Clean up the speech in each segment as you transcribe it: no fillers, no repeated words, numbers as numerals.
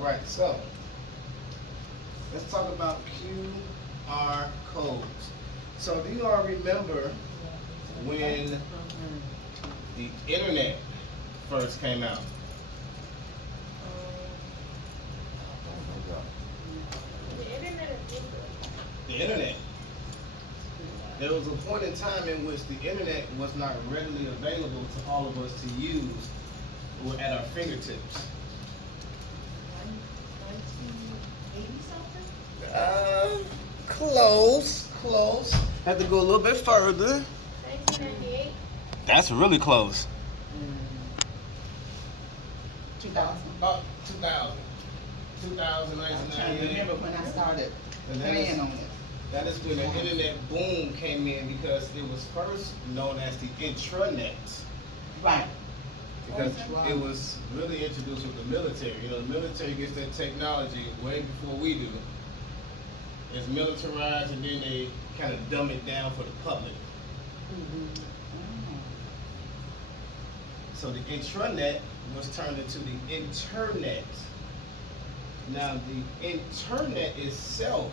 right, so let's talk about QR codes. So do you all remember when the internet first came out? The internet is good. The internet. There was a point in time in which the internet was not readily available to all of us to use or at our fingertips. 1980 something? Close. Have to go a little bit further. 1998? That's really close. 2000. About 2000. 2000, I'm trying to remember when I started And that playing is- on it. That is when the internet boom came in because it was first known as the intranet. Right. Because Right. it was really introduced with the military. You know, the military gets that technology way before we do. It's militarized and then they kind of dumb it down for the public. So the intranet was turned into the internet. Now the internet itself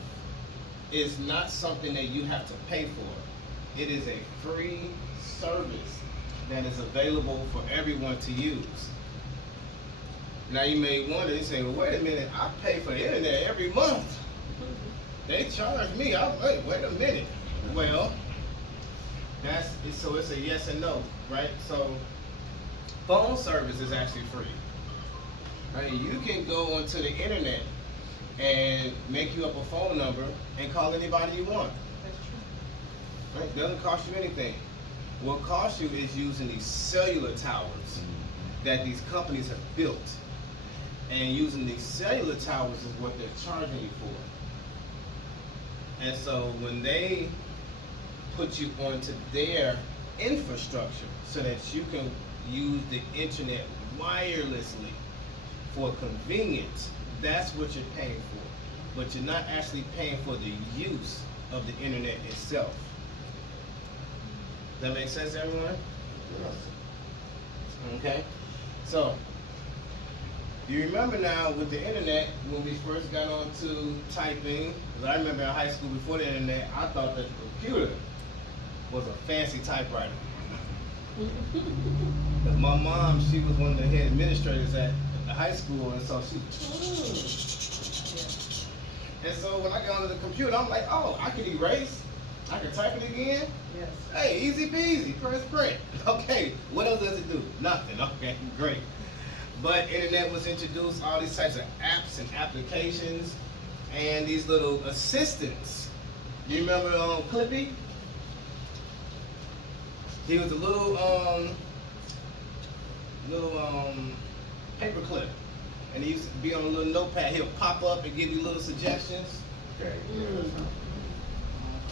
is not something that you have to pay for. It is a free service that is available for everyone to use. Now you may wonder, you say, well, wait a minute, I pay for the internet every month. They charge me, wait a minute. Well, so it's a yes and no, right? So phone service is actually free. Right? You can go onto the internet and make you up a phone number and call anybody you want. That's true. Right? It doesn't cost you anything. What costs you is using these cellular towers that these companies have built. And using these cellular towers is what they're charging you for. And so when they put you onto their infrastructure so that you can use the internet wirelessly for convenience, that's what you're paying for. But you're not actually paying for the use of the internet itself. Does that make sense, everyone? Okay. So, do you remember now with the internet, when we first got on to typing, because I remember in high school before the internet, I thought that the computer was a fancy typewriter. Because my mom, she was one of the head administrators at the high school, and so she. And so when I got onto the computer, I'm like, oh, I can erase, I can type it again. Yes. Hey, easy peasy, press print. Okay, what else does it do? Nothing. Okay, great. But internet was introduced, all these types of apps and applications, and these little assistants. You remember Clippy? He was a little paper clip, and he used to be on a little notepad. He'll pop up and give you little suggestions. Okay.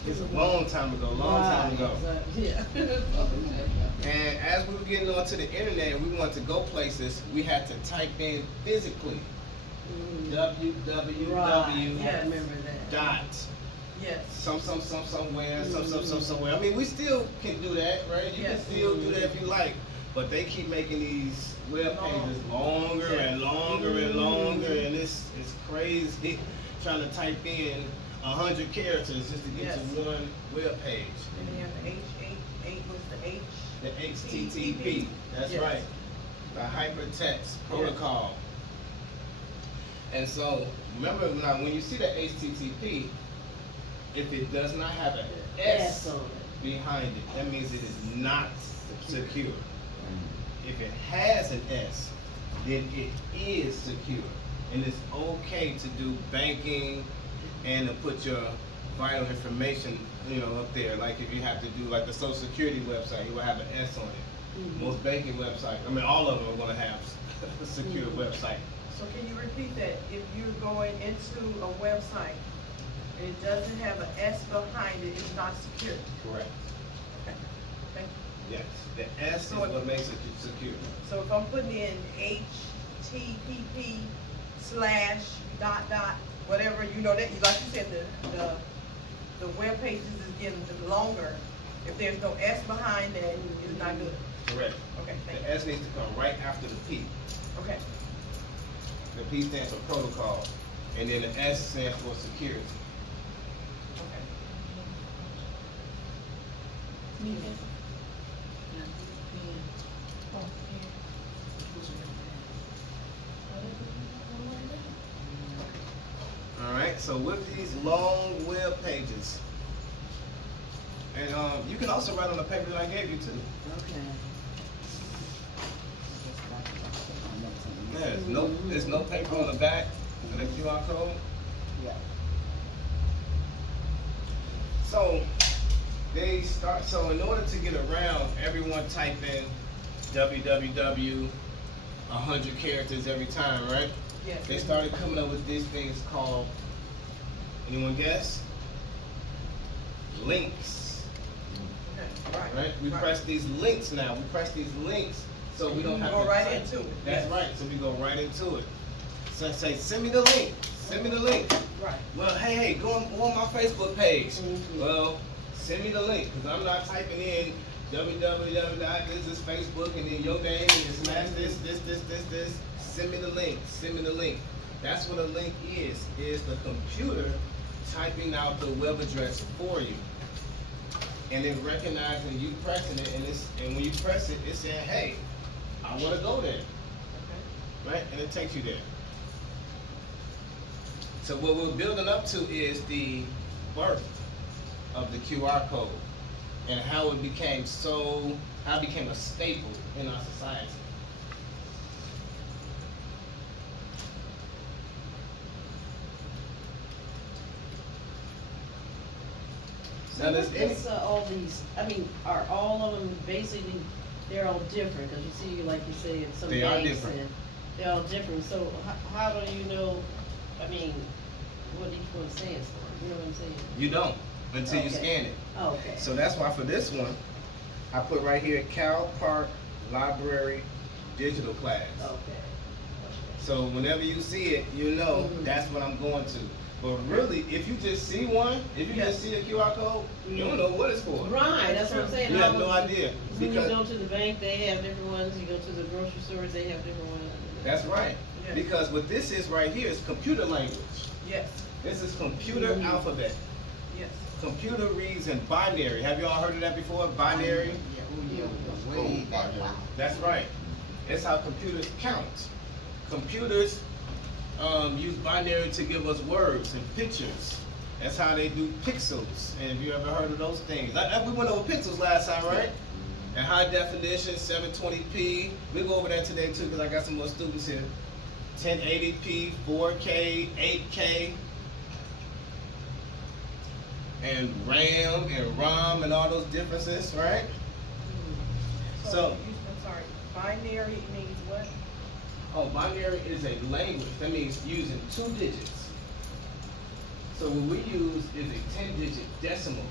It's a long time ago, time ago. Yeah. And as we were getting onto the internet and we wanted to go places, we had to type in physically. www. I remember that. Dot. Yes. Somewhere. I mean, we still can do that, right? You Yes. can still do that if you like. But they keep making these web pages longer and longer and longer, and it's crazy trying to type in 100 characters just to get Yes. to one web page. And they have the H8 was the H. The HTTP, that's Yes. right. The hypertext protocol. And so, remember now when you see the HTTP, if it does not have an S on behind it, that means it is not secure. If it has an S, then it is secure. And it's okay to do banking and to put your vital information, up there. Like if you have to do like the Social Security website, you will have an S on it. Most banking websites, all of them are gonna have a secure website. So can you repeat that? If you're going into a website and it doesn't have an S behind it, it's not secure. Correct. Okay. Thank you. Yes. The S is what makes it secure. So if I'm putting in HTTP / whatever, that, like you said, the web pages is getting longer. If there's no S behind that, it's not good. Correct. Okay, thank The you. S needs to come right after the P. Okay. The P stands for protocol, and then the S stands for security. Okay. All right. So with these long web pages, and you can also write on the paper that I gave you too. Okay. Yeah, there's no paper on the back of the QR code. Yeah. So so in order to get around, everyone type in www 100 characters every time, right? Yes. They started coming up with these things called, anyone guess? Links, Okay, right. right? We press these links now. We press these links so we don't have Go to right type. into it. That's Yes. right. So we go right into it. So say, send me the link. Send me the link. Right. Well, hey, go on my Facebook page. Well, send me the link, because I'm not typing in www. This is Facebook, and then your name, and slash this. Send me the link. Send me the link. That's what a link is the computer typing out the web address for you. And then recognizing you pressing it, and when you press it, it's saying, hey, I want to go there. Okay. Right? And it takes you there. So what we're building up to is the birth of the QR code and how it became a staple in our society. So with this, all these, I mean, are all of them basically, they're all different, because you see, like you say, some They are banks different. and they're all different, so how do you know, I mean, what each one stands for, you know what I'm saying? You don't until you Okay. scan it. Oh, okay. So that's why for this one, I put right here Cal Park Library Digital Class. Okay. So whenever you see it, you know Mhm. that's what I'm going to. But really, if you just see one, if you Yes. just see a QR code, you don't know what it's for. Right, that's what I'm saying. You How have no would- idea. When you Because go to the bank, they have different ones, you go to the grocery stores, they have different ones. that's right. Yes. Because what this is right here is computer language. Yes. This is computer Mhm. alphabet. Yes. Computer reads in binary. Have you all heard of that before? Binary? Way back. That's right. It's how computers count. Computers use binary to give us words and pictures. That's how they do pixels. And have you ever heard of those things? We went over pixels last time, right? And high definition, 720p. We'll go over that today too, because I got some more students here. 1080p, 4K, 8K. And RAM and ROM and all those differences, right? So- I'm sorry, binary means what? Oh, binary is a language. That means using 2 digits. So what we use is a 10-digit decimal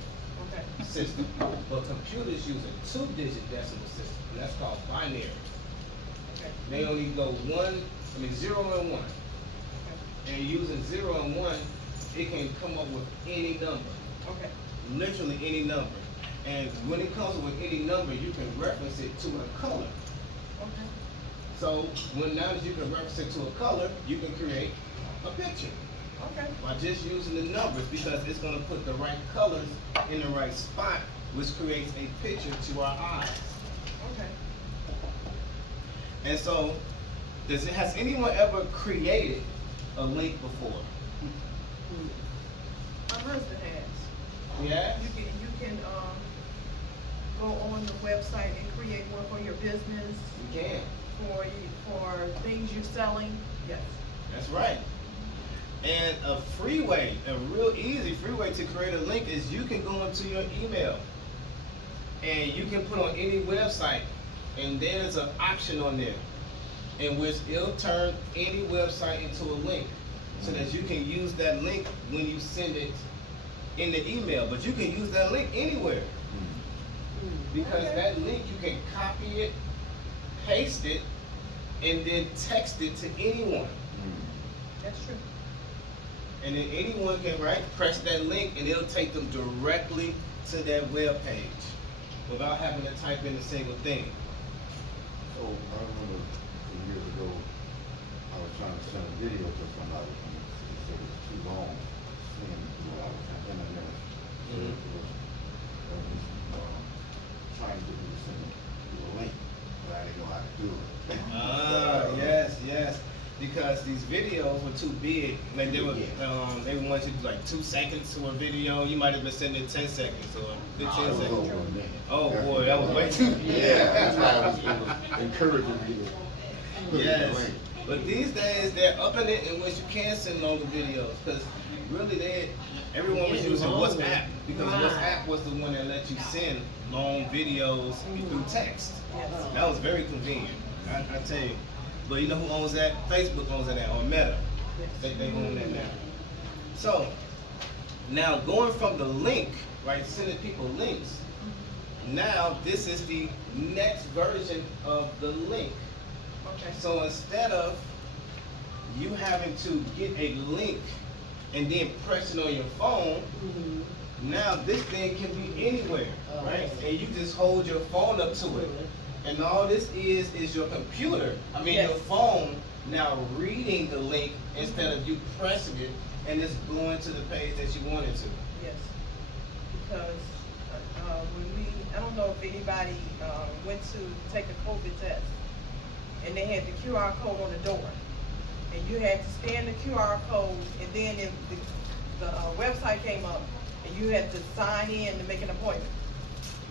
Okay. system. But computers use a 2-digit decimal system, and that's called binary. Okay. They only go 0 and 1. Okay. And using 0 and 1, it can come up with any number. Okay. Literally any number. And when it comes with any number, you can reference it to a color. Okay. So now that you can reference it to a color, you can create a picture Okay. by just using the numbers, because it's going to put the right colors in the right spot, which creates a picture to our eyes. Okay. And so, has anyone ever created a link before? My husband has. Yeah? You can go on the website and create one for your business, You can. for things you're selling. Yes. That's right. And a real easy free way to create a link is you can go into your email and you can put on any website, and there's an option on there in which it'll turn any website into a link, so that you can use that link when you send it in the email. But you can use that link anywhere, because Okay. that link you can copy it, paste it, and then text it to anyone. That's true. And then anyone can press that link, and it'll take them directly to that web page without having to type in a single thing. So I remember some years ago, I was trying to send a video to somebody, and it said it's too long, seeing, I was in a minute. So it was, trying to get me to send it through a link, but I didn't know how to do it. Yes, yes. Because these videos were too big. Like they were, they wanted to do like 2 seconds to a video. You might have been sending 10 seconds or 15 It was seconds. over a minute. Oh boy, that was way too. Yeah, that's why it was encouraging me to put it in the Yes. link. But these days they're upping it in which you can send longer videos because really everyone was using WhatsApp because WhatsApp was the one that let you send long videos through text. That was very convenient. I tell you. But you know who owns that? Facebook owns that now, or Meta. They own that now. So now going from the link, right, sending people links. Now this is the next version of the link. Okay. So instead of you having to get a link and then press it on your phone, now this thing can be anywhere, right? And you just hold your phone up to it. And all this is your computer, your phone now reading the link instead of you pressing it and it's going to the page that you want it to. Yes, because I don't know if anybody went to take a COVID test and they had the QR code on the door. And you had to scan the QR code and then if the website came up and you had to sign in to make an appointment.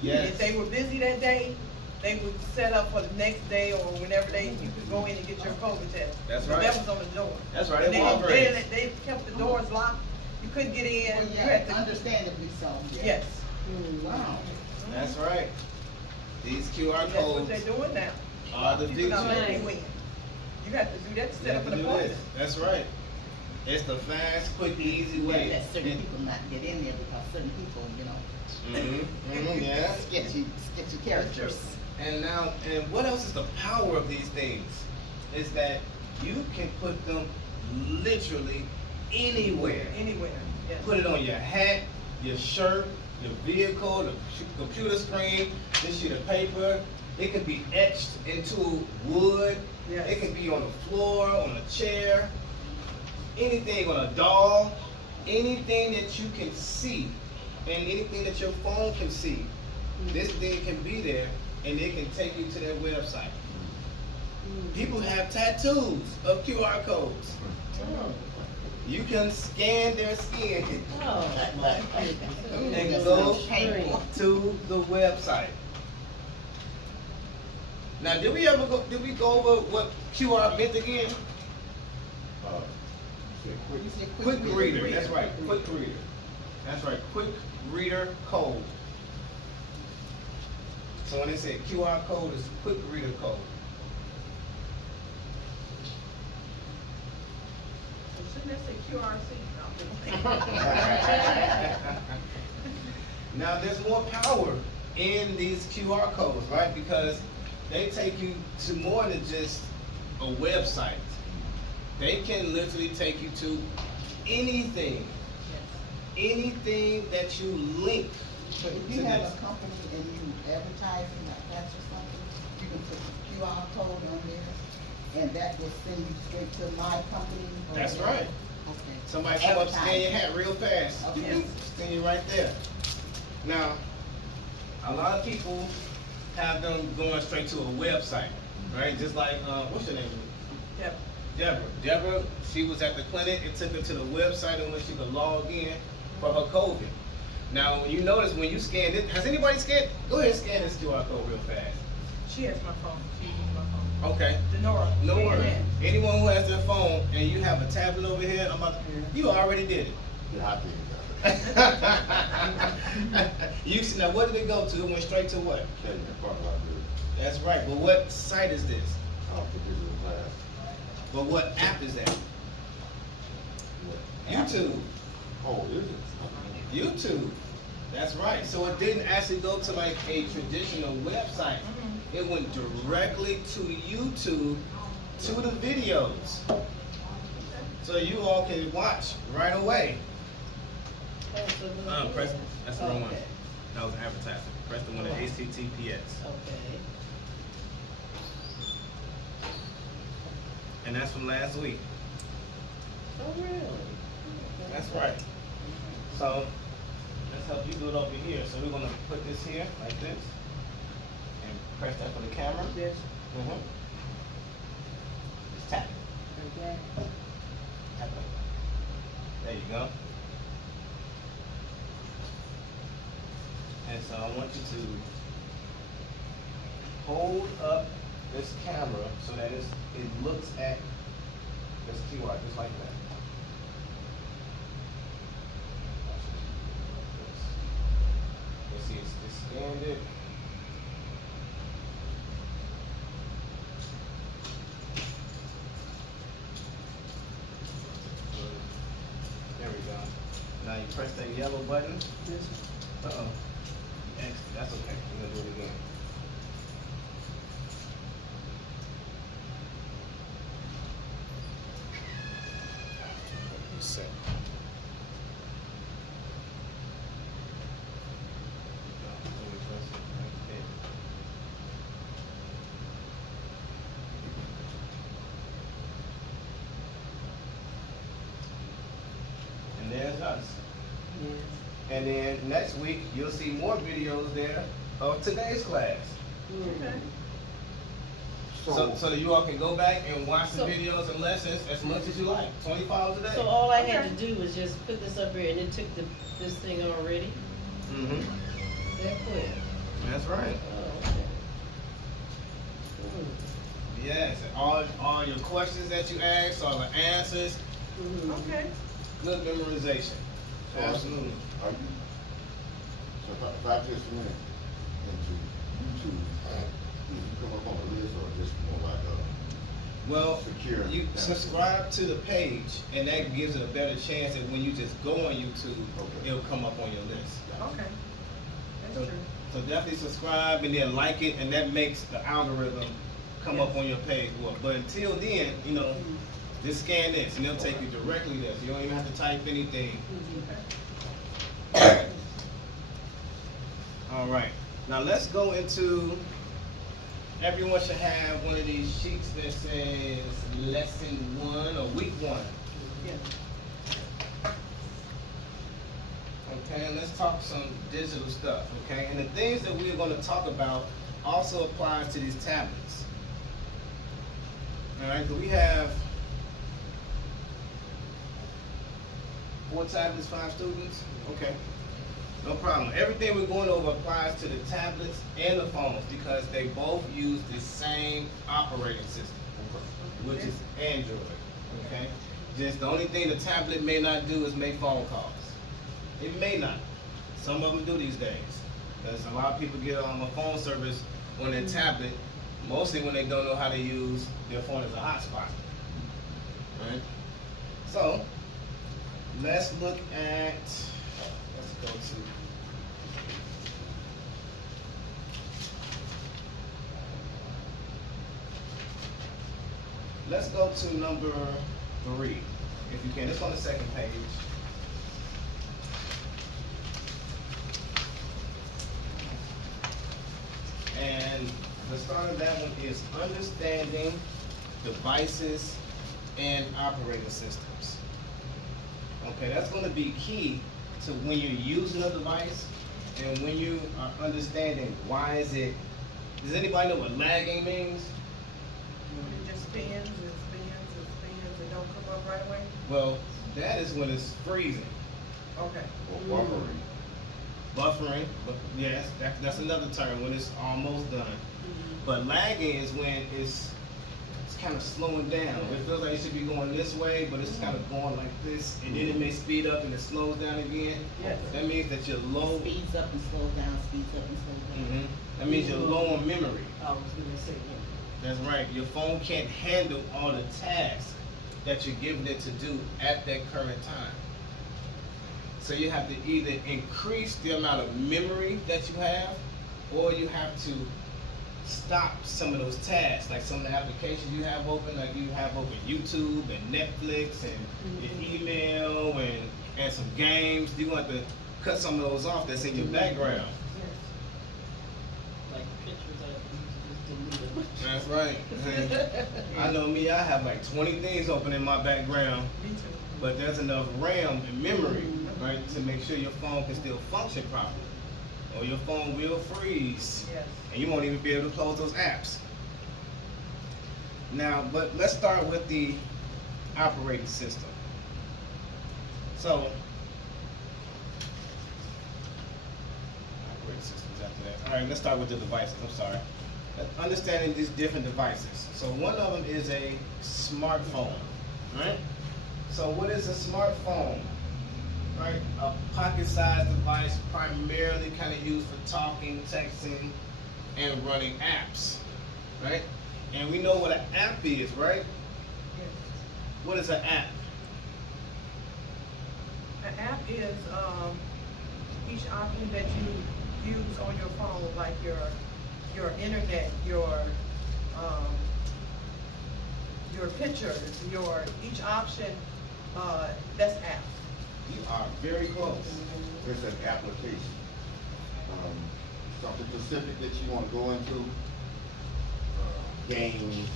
Yes. And if they were busy that day, they would set up for the next day or whenever you could go in and get your COVID test. That's So right. that was on the door. That's right, And it was Walgreens. they kept the doors locked. You couldn't get in. Well, You yeah, had to, understandably so. yes. Wow. That's right. These QR That's what codes they're doing now. are the People not future. letting you in. You have to do that to You set have up to an do appointment. this. That's right. It's the fast, quick, easy way. Let certain people not get in there because certain people, Yeah. sketchy characters. And now, and what else is the power of these things? Is that you can put them literally anywhere. Anywhere, yes. Put it on your hat, your shirt, your vehicle, the computer screen, this sheet of paper. It can be etched into wood. Yes. It can be on the floor, on a chair, anything on a doll, anything that you can see, and anything that your phone can see. This thing can be there, and it can take you to their website. People have tattoos of QR codes. You can scan their skin and go to the website. Now, did we go over what QR meant again? You said You said Quick reader, that's right, quick reader. That's right, quick reader code. So when they say QR code, it's quick reader code. So shouldn't that say QRC? No. Now there's more power in these QR codes, right? Because they take you to more than just a website. They can literally take you to anything. Anything that you link So if to you have this. a company and you advertising like that's or something, you can put the QR code on there, and that will send you straight to my company. or That's whatever. right. Okay. Somebody come up, scan your hat real fast. Okay. Scan you right there. Now, a lot of people have them going straight to a website, right? Just like, what's your name? Yep. Deborah, she was at the clinic, it took her to the website in which she could log in for her COVID. Now, when you notice, when you scan it, has anybody scanned? Go ahead and scan this QR code real fast. She has my phone. She uses my phone. Okay. Denora. No scan worries. that. Anyone who has their phone and you have a tablet over here, you already did it. Yeah, I did. You see, now what did it go to? It went straight to what? Tell you that part about the That's right, but what site is this? digital class. But what app is that? YouTube. Oh, is it? YouTube. That's right. So it didn't actually go to like a traditional website. It went directly to YouTube, to the videos. So you all can watch right away. Press, that's the wrong one. Okay. That was advertising. Press the one at HTTPS. Okay. And that's from last week. Oh, really? That's right. So, let's help you do it over here. So we're gonna put this here, like this. And press that for the camera. This, Mm-hmm. Just tap it. okay. Tap it. There you go. And so I want you to hold up this camera so that it looks at this QR just like that. Let's see, it's scanned it. There we go. Now you press that yellow button. This, Uh-oh. That's okay. We're gonna do it again. Reset. Let me press it right there. And there's us. yes. And then next week, you'll see more videos there of today's class. Okay. So that you all can go back and watch the So- videos and lessons as much as you like, 24 hours a day. So all I had to do was just put this up here and it took this thing already? Mm-hmm. That quick? That's right. Oh, okay. Yes, and all your questions that you asked, all the answers, Okay. good memorization. Absolutely. Are you, so if I just went into YouTube, did you come up on the list or just more like Well, secure? you subscribe to the page, and that gives it a better chance that when you just go on YouTube, Okay. it'll come up on your list. Okay. So, That's true. so definitely subscribe and then like it, and that makes the algorithm come up on your page more. But until then, you know, just scan this, and they'll take you directly there. So you don't even have to type anything. All right. Now let's go into. Everyone should have one of these sheets that says lesson 1 or week 1. Yeah. Okay, and let's talk some digital stuff, okay? And the things that we're gonna talk about also apply to these tablets. All right, so we have 4 tablets, 5 students? Okay, no problem. Everything we're going over applies to the tablets and the phones because they both use the same operating system, which is Android, okay? Just the only thing the tablet may not do is make phone calls. It may not. Some of them do these days. Because a lot of people get on a phone service on their tablet, mostly when they don't know how to use their phone as a hotspot. Right? So, let's look at, let's go to, let's go to number 3, if you can. It's on the second page. And the start of that one is understanding devices and operating systems. Okay, that's going to be key to when you're using a device and when you are understanding why is it. Does anybody know what lagging means? It just spins and spins and spins and don't come up right away? Well, that is when it's freezing. Okay. Or buffering? Buffering, but yes, that's another term when it's almost done. But lagging is when it's kind of slowing down. It feels like it should be going this way, but it's kind of going like this, and then it may speed up and it slows down again. Yes. That means that you're low. Speeds up and slows down, speeds up and slows down. That means you're low on memory. I was gonna say, yeah. That's right. Your phone can't handle all the tasks that you're giving it to do at that current time. So you have to either increase the amount of memory that you have, or you have to stop some of those tasks, like some of the applications you have open, like you have open YouTube and Netflix and your email and some games. You want to cut some of those off that's in your background. Like pictures I just delete That's right. I know me, I have like 20 things open in my background, Me too. but there's enough RAM and memory, right, to make sure your phone can still function properly. Or your phone will freeze, Yes. and you won't even be able to close those apps. Now, but let's start with the operating system. So, operating systems after that. All right, let's start with the devices. I'm sorry. Understanding these different devices. So one of them is a smartphone, right? So what is a smartphone? Right, a pocket-sized device primarily kind of used for talking, texting, and running apps, right? And we know what an app is, right? Yes. What is an app? An app is, each option that you use on your phone, like your internet, your pictures, each option, that's app. You are very close. It's an application. Something specific that you wanna go into, games,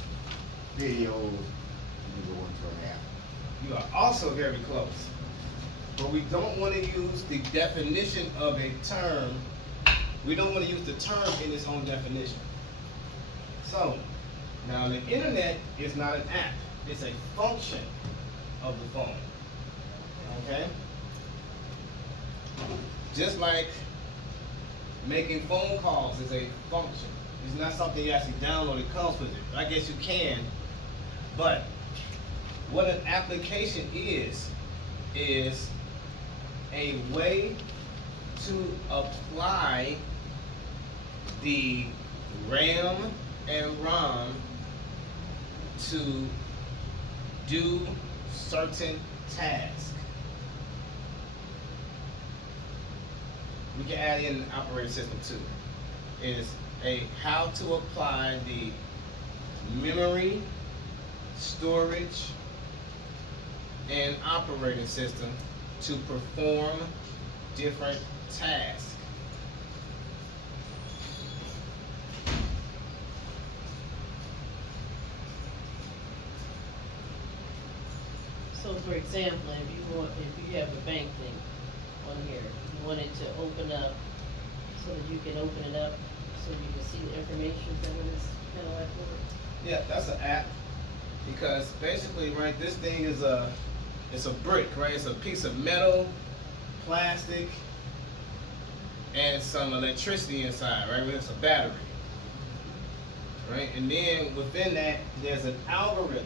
videos, you can go into an app. You are also very close. But we don't want to use the definition of a term. We don't want to use the term in its own definition. So, now the internet is not an app. It's a function of the phone. Okay? Just like making phone calls is a function. It's not something you actually download, it comes with it. I guess you can, but what an application is a way to apply the RAM and ROM to do certain tasks. We can add in an operating system too. Is how to apply the memory, storage, and operating system to perform different tasks. So for example, if you have a bank thing on here, you want it to open up, so that you can open it up, so you can see the information that is kind of like work. Yeah, that's an app, because basically, right, this thing is it's a brick, right? It's a piece of metal, plastic, and some electricity inside, right? It's a battery, right? And then within that, there's an algorithm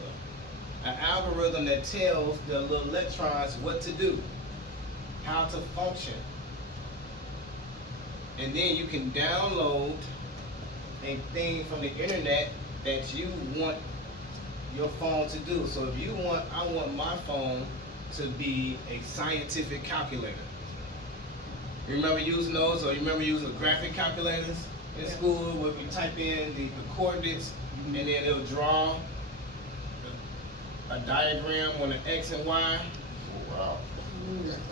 that tells the little electrons what to do, how to function. And then you can download a thing from the internet that you want your phone to do. So if you want, I want my phone to be a scientific calculator. You remember using those, or you remember using graphic calculators in school, where you type in the coordinates and then it'll draw a diagram on the X and Y. Oh, wow.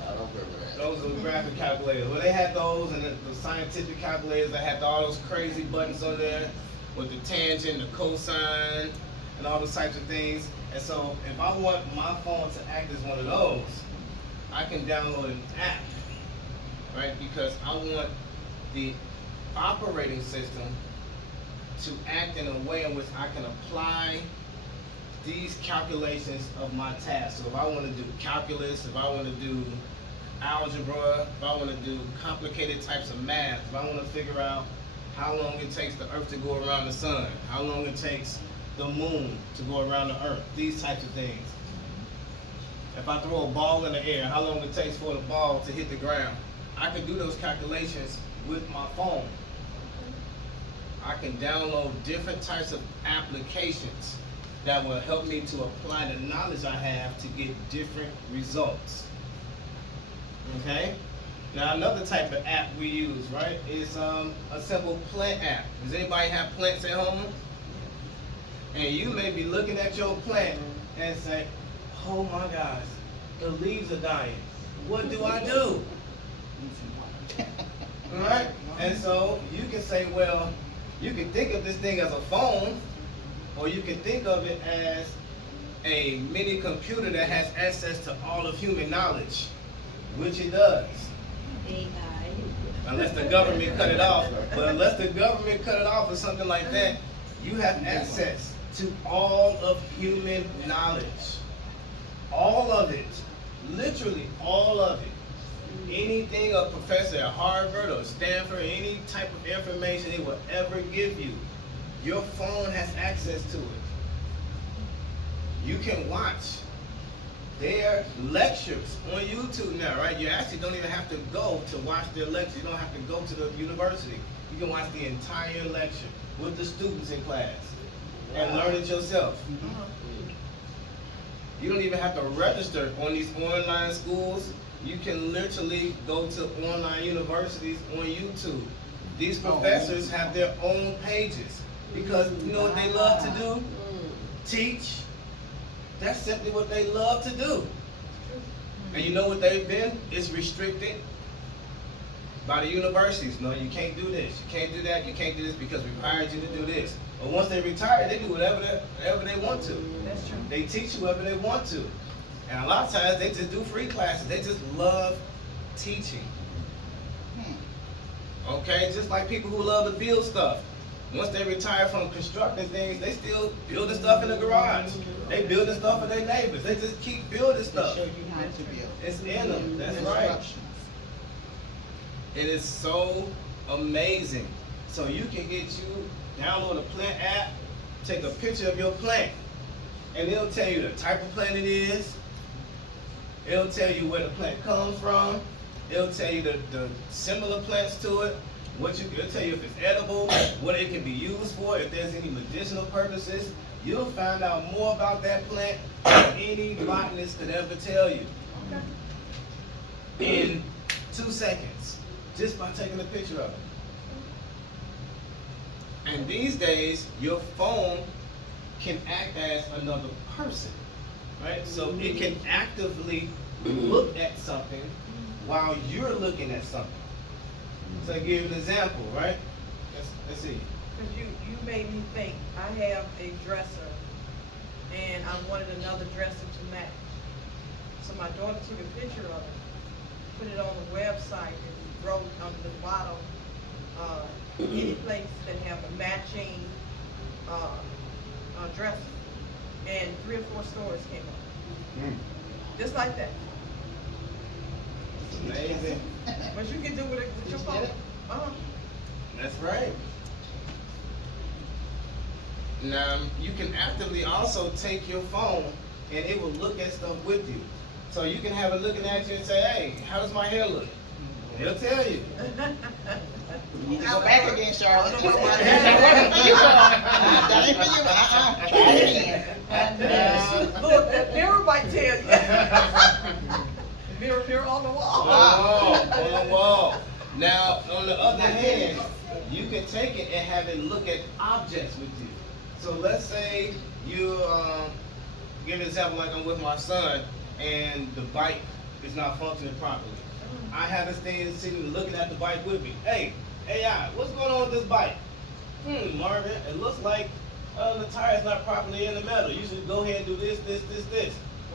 I don't remember that. Those are the graphic calculators. Well, they had those, and the scientific calculators that had all those crazy buttons on there with the tangent, the cosine, and all those types of things. And so, if I want my phone to act as one of those, I can download an app, right? Because I want the operating system to act in a way in which I can apply these calculations of my task. So if I want to do calculus, if I want to do algebra, if I want to do complicated types of math, if I want to figure out how long it takes the earth to go around the sun, how long it takes the moon to go around the earth, these types of things. If I throw a ball in the air, how long it takes for the ball to hit the ground. I can do those calculations with my phone. I can download different types of applications that will help me to apply the knowledge I have to get different results. Okay? Now another type of app we use, right, is a simple plant app. Does anybody have plants at home? And you may be looking at your plant and say, oh my gosh, the leaves are dying. What do I do? Alright? And so you can say, well, You can think of this thing as a phone, or you can think of it as a mini computer that has access to all of human knowledge, which it does. AI. Unless the government cut it off. But unless the government cut it off or something like that, you have access to all of human knowledge. All of it. Literally all of it. Anything a professor at Harvard or Stanford, any type of information they will ever give you, your phone has access to it. You can watch their lectures on YouTube now, right? You actually don't even have to go to watch their lecture. You don't have to go to the university. You can watch the entire lecture with the students in class and learn it yourself. You don't even have to register on these online schools. You can literally go to online universities on YouTube. These professors have their own pages because you know what they love to do? Teach. That's simply what they love to do. And you know what they've been? It's restricted by the universities. No, you can't do this. You can't do that. You can't do this because we hired you to do this. But once they retire, they do whatever they want to. That's true. They teach you whatever they want to. And a lot of times they just do free classes. They just love teaching. Okay? Just like people who love to build stuff. Once they retire from constructing things, they still building stuff in the garage. They building stuff for their neighbors. They just keep building stuff. Show you how to build. It's in them. That's right. Instructions. It is so amazing. So you can download a plant app, take a picture of your plant, and it'll tell you the type of plant it is. It'll tell you where the plant comes from. It'll tell you the similar plants to it. It'll tell you if it's edible, what it can be used for, if there's any medicinal purposes. You'll find out more about that plant than any botanist could ever tell you. In 2 seconds, just by taking a picture of it. And these days, your phone can act as another person, right? So it can actively look at something while you're looking at something. So I give you an example, right? Let's see. Because you made me think, I have a dresser, and I wanted another dresser to match. So my daughter took a picture of it, put it on the website, and wrote on the bottom, any place that have a matching dresser. And 3 or 4 stores came up. Just like that. It's amazing. But you can do it with your phone. That's right. Now, you can actively also take your phone and it will look at stuff with you. So you can have it looking at you and say, hey, how does my hair look? It'll tell you. You need to go back again, Charlotte. I don't know why That ain't for you. Try it again. Look, that mirror might tell you. Mirror on the wall. On the wall. Now, on the other hand, you can take it and have it look at objects with you. So let's say you, give an example like I'm with my son and the bike is not functioning properly. I have this thing sitting looking at the bike with me. Hey, AI, what's going on with this bike? Marvin, it looks like the tire's not properly in the metal. You should go ahead and do this.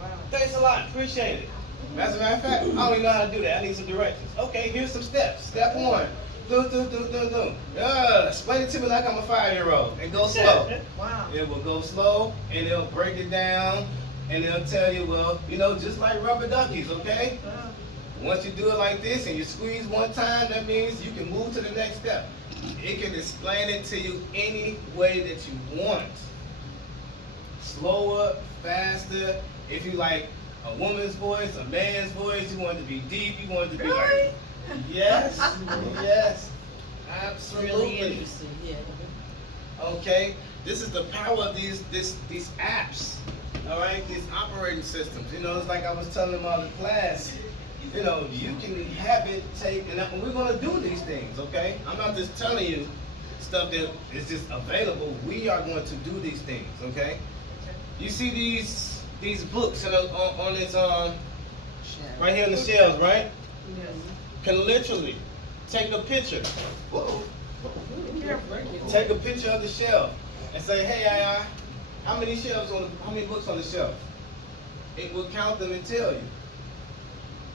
Wow. Thanks a lot, appreciate it. As a matter of fact, I don't even know how to do that. I need some directions. Okay, here's some steps. Step 1. Explain it to me like I'm a 5-year-old and go slow. Wow. It will go slow and it'll break it down and it'll tell you, well, just like rubber duckies, okay? Once you do it like this and you squeeze one time, that means you can move to the next step. It can explain it to you any way that you want. Slower, faster. If you like a woman's voice, a man's voice, you want it to be deep, you want it to be Really? like, yes, yes, Really absolutely. interesting, yeah. Okay, this is the power of these apps. All right, these operating systems. It's like I was telling them all in class. You can have it take, and we're gonna do these things. Okay, I'm not just telling you stuff that is just available. We are going to do these things. Okay, you see these books on this right here on the shelves, right? Yes. Can literally take a picture. careful. Take a picture of the shelf and say, hey, how many books on the shelf? It will count them and tell you.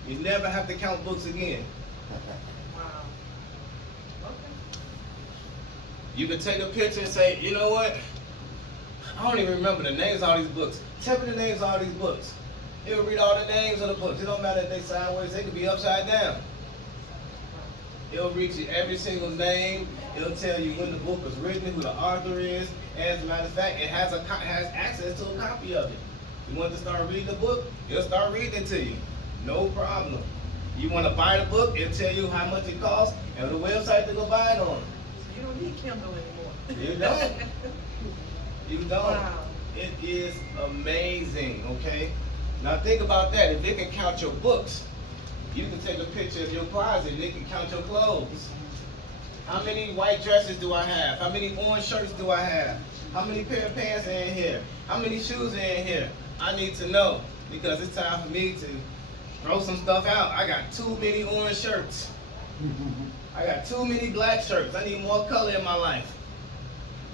You never have to count books again. Wow. Okay. You can take a picture and say, you know what? I don't even remember the names of all these books. Tell me the names of all these books. It'll read all the names of the books. It don't matter if they sideways, they could be upside down. It'll read you every single name. It'll tell you when the book was written, who the author is. As a matter of fact, it has access to a copy of it. You want to start reading the book, it'll start reading it to you. No problem. You want to buy the book, it'll tell you how much it costs and the website to go buy it on. So you don't need Kindle anymore. You don't. You don't. Wow. It is amazing, okay? Now think about that. If it can count your books, you can take a picture of your closet and it can count your clothes. How many white dresses do I have? How many orange shirts do I have? How many pair of pants are in here? How many shoes are in here? I need to know because it's time for me to throw some stuff out. I got too many orange shirts. I got too many black shirts. I need more color in my life.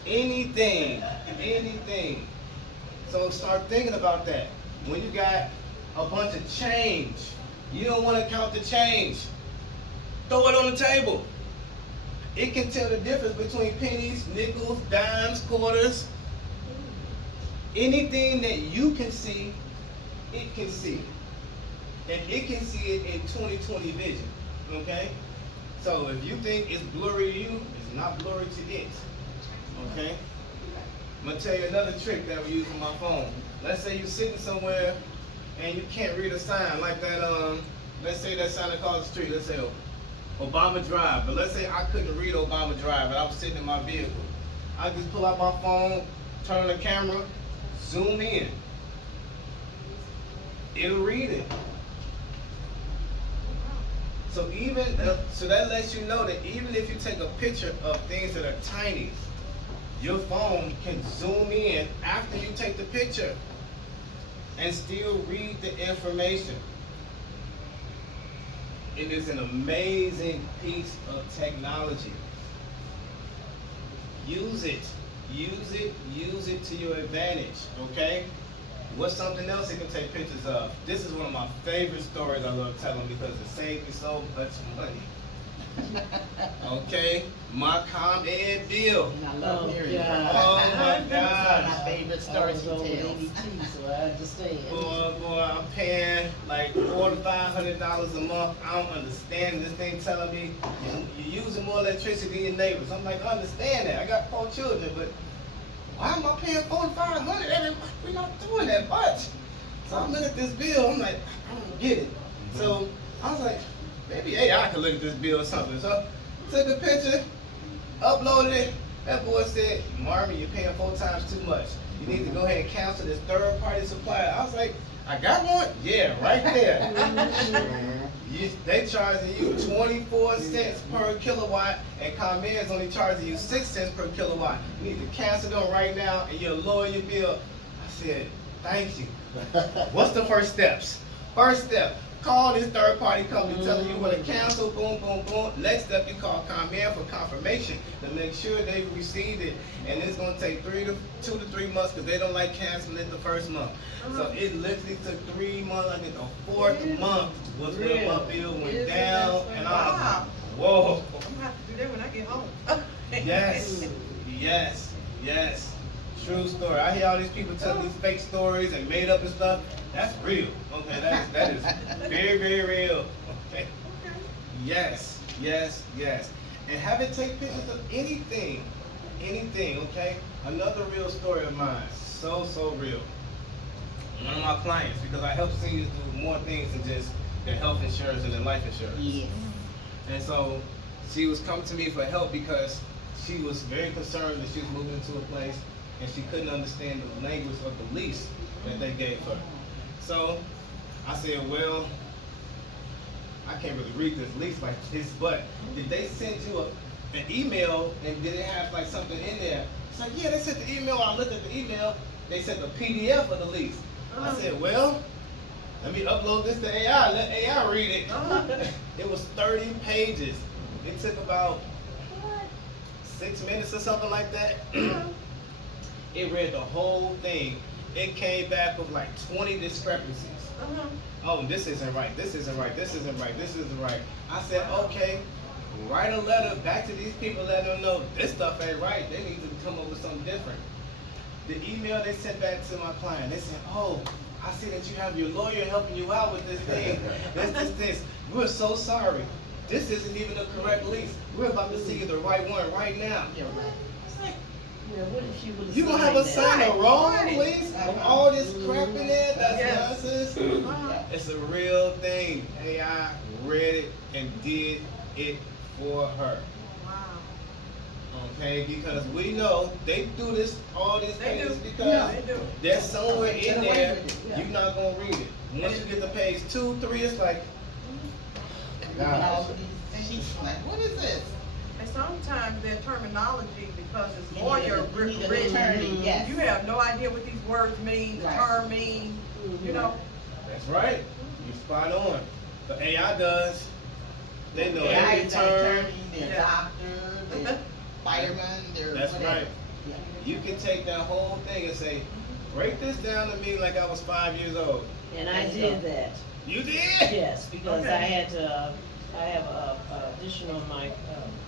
Anything. So start thinking about that. When you got a bunch of change, you don't want to count the change. Throw it on the table. It can tell the difference between pennies, nickels, dimes, quarters. Anything that you can see, it can see. And it can see it in 20/20 vision, okay? So if you think it's blurry to you, it's not blurry to it, okay? I'm gonna tell you another trick that we use on my phone. Let's say you're sitting somewhere and you can't read a sign like that, let's say that sign across the street, let's say Obama Drive. But let's say I couldn't read Obama Drive and I was sitting in my vehicle. I just pull out my phone, turn on the camera, zoom in. It'll read it. So so that lets you know that even if you take a picture of things that are tiny, your phone can zoom in after you take the picture and still read the information. It is an amazing piece of technology. Use it to your advantage, okay? What's something else you can take pictures of? This is one of my favorite stories I love telling because it saved me so much money. Okay, my ComEd bill. And I love hearing God. that. Oh my That's one of God. my favorite I stories was he over tells. 82, so I understand. Boy, I'm paying like $400 to $500 a month. I don't understand this thing telling me you're using more electricity than your neighbors. I'm like, I understand that. I got 4 children, but why am I paying $400 to $500 every month? We're not doing that much. So I'm looking at this bill. I'm like, I don't get it. So I was like, maybe AI can look at this bill or something. So took a picture, uploaded it. That boy said, Marvin, you're paying 4 times too much. You need to go ahead and cancel this third-party supplier. I was like, I got one? Yeah, right there. They charging you 24 cents per kilowatt, and ComEd's only charging you 6 cents per kilowatt. You need to cancel them right now, and you'll lower your bill. I said, thank you. What's the first steps? First step, call this third-party company telling you what to cancel, boom, boom, boom. Next step, you call ComEd for confirmation to make sure they've received it. And it's gonna take 2 to 3 months because they don't like canceling it the first month. So it literally took 3 months. I think the 4th month was when my bill went down, and I was like, whoa. I'm gonna have to do that when I get home. Yes. True story. I hear all these people tell these fake stories and made up and stuff. That's real. Okay, that is very, very real. Okay. Yes. And have it take pictures of anything, okay? Another real story of mine, so real. One of my clients, because I help seniors do more things than just their health insurance and their life insurance. Yes. And so she was coming to me for help because she was very concerned that she was moving into a place and she couldn't understand the language of the lease that they gave her. So I said, well, I can't really read this lease like this, but did they send you an email and did it have like something in there? It's like, yeah, they sent the email. I looked at the email. They sent the PDF of the lease. I said, well, let me upload this to AI. Let AI read it. It was 30 pages. It took about 6 minutes or something like that. It read the whole thing. It came back with like 20 discrepancies. Oh, this isn't right, this isn't right, this isn't right, this isn't right. I said, okay, write a letter back to these people, let them know this stuff ain't right. They need to come up with something different. The email they sent back to my client, they said, oh, I see that you have your lawyer helping you out with this thing. This. We're so sorry. This isn't even the correct lease. We're about to see the right one right now. Yeah, right. It's like, yeah, what if she would've You gonna have us signed sign that? the wrong Right. lease with all this crap in there? That's Yes. nonsense. It's a real thing. AI read it and did it for her. Wow. Okay, because we know they do this, all these They things do. because Yeah, they do. there's somewhere Get in away there with it, yeah. you're not gonna read it. Once you get to page 2, 3, it's like, Reading all of these sheets, like, what is this? And sometimes their terminology, because it's You need lawyer a- you need an written, attorney, yes. you have no idea what these words mean, the Right. term mean, you know? that's right, you spot on. But AI does. They know AI every is an term. attorney, they're Yeah. doctor, they're fireman, they're That's whatever. right. Yeah. You can take that whole thing and say, break this down to me like I was 5 years old. And I did that. You did? Yes, because Okay. I had to, I have a addition on my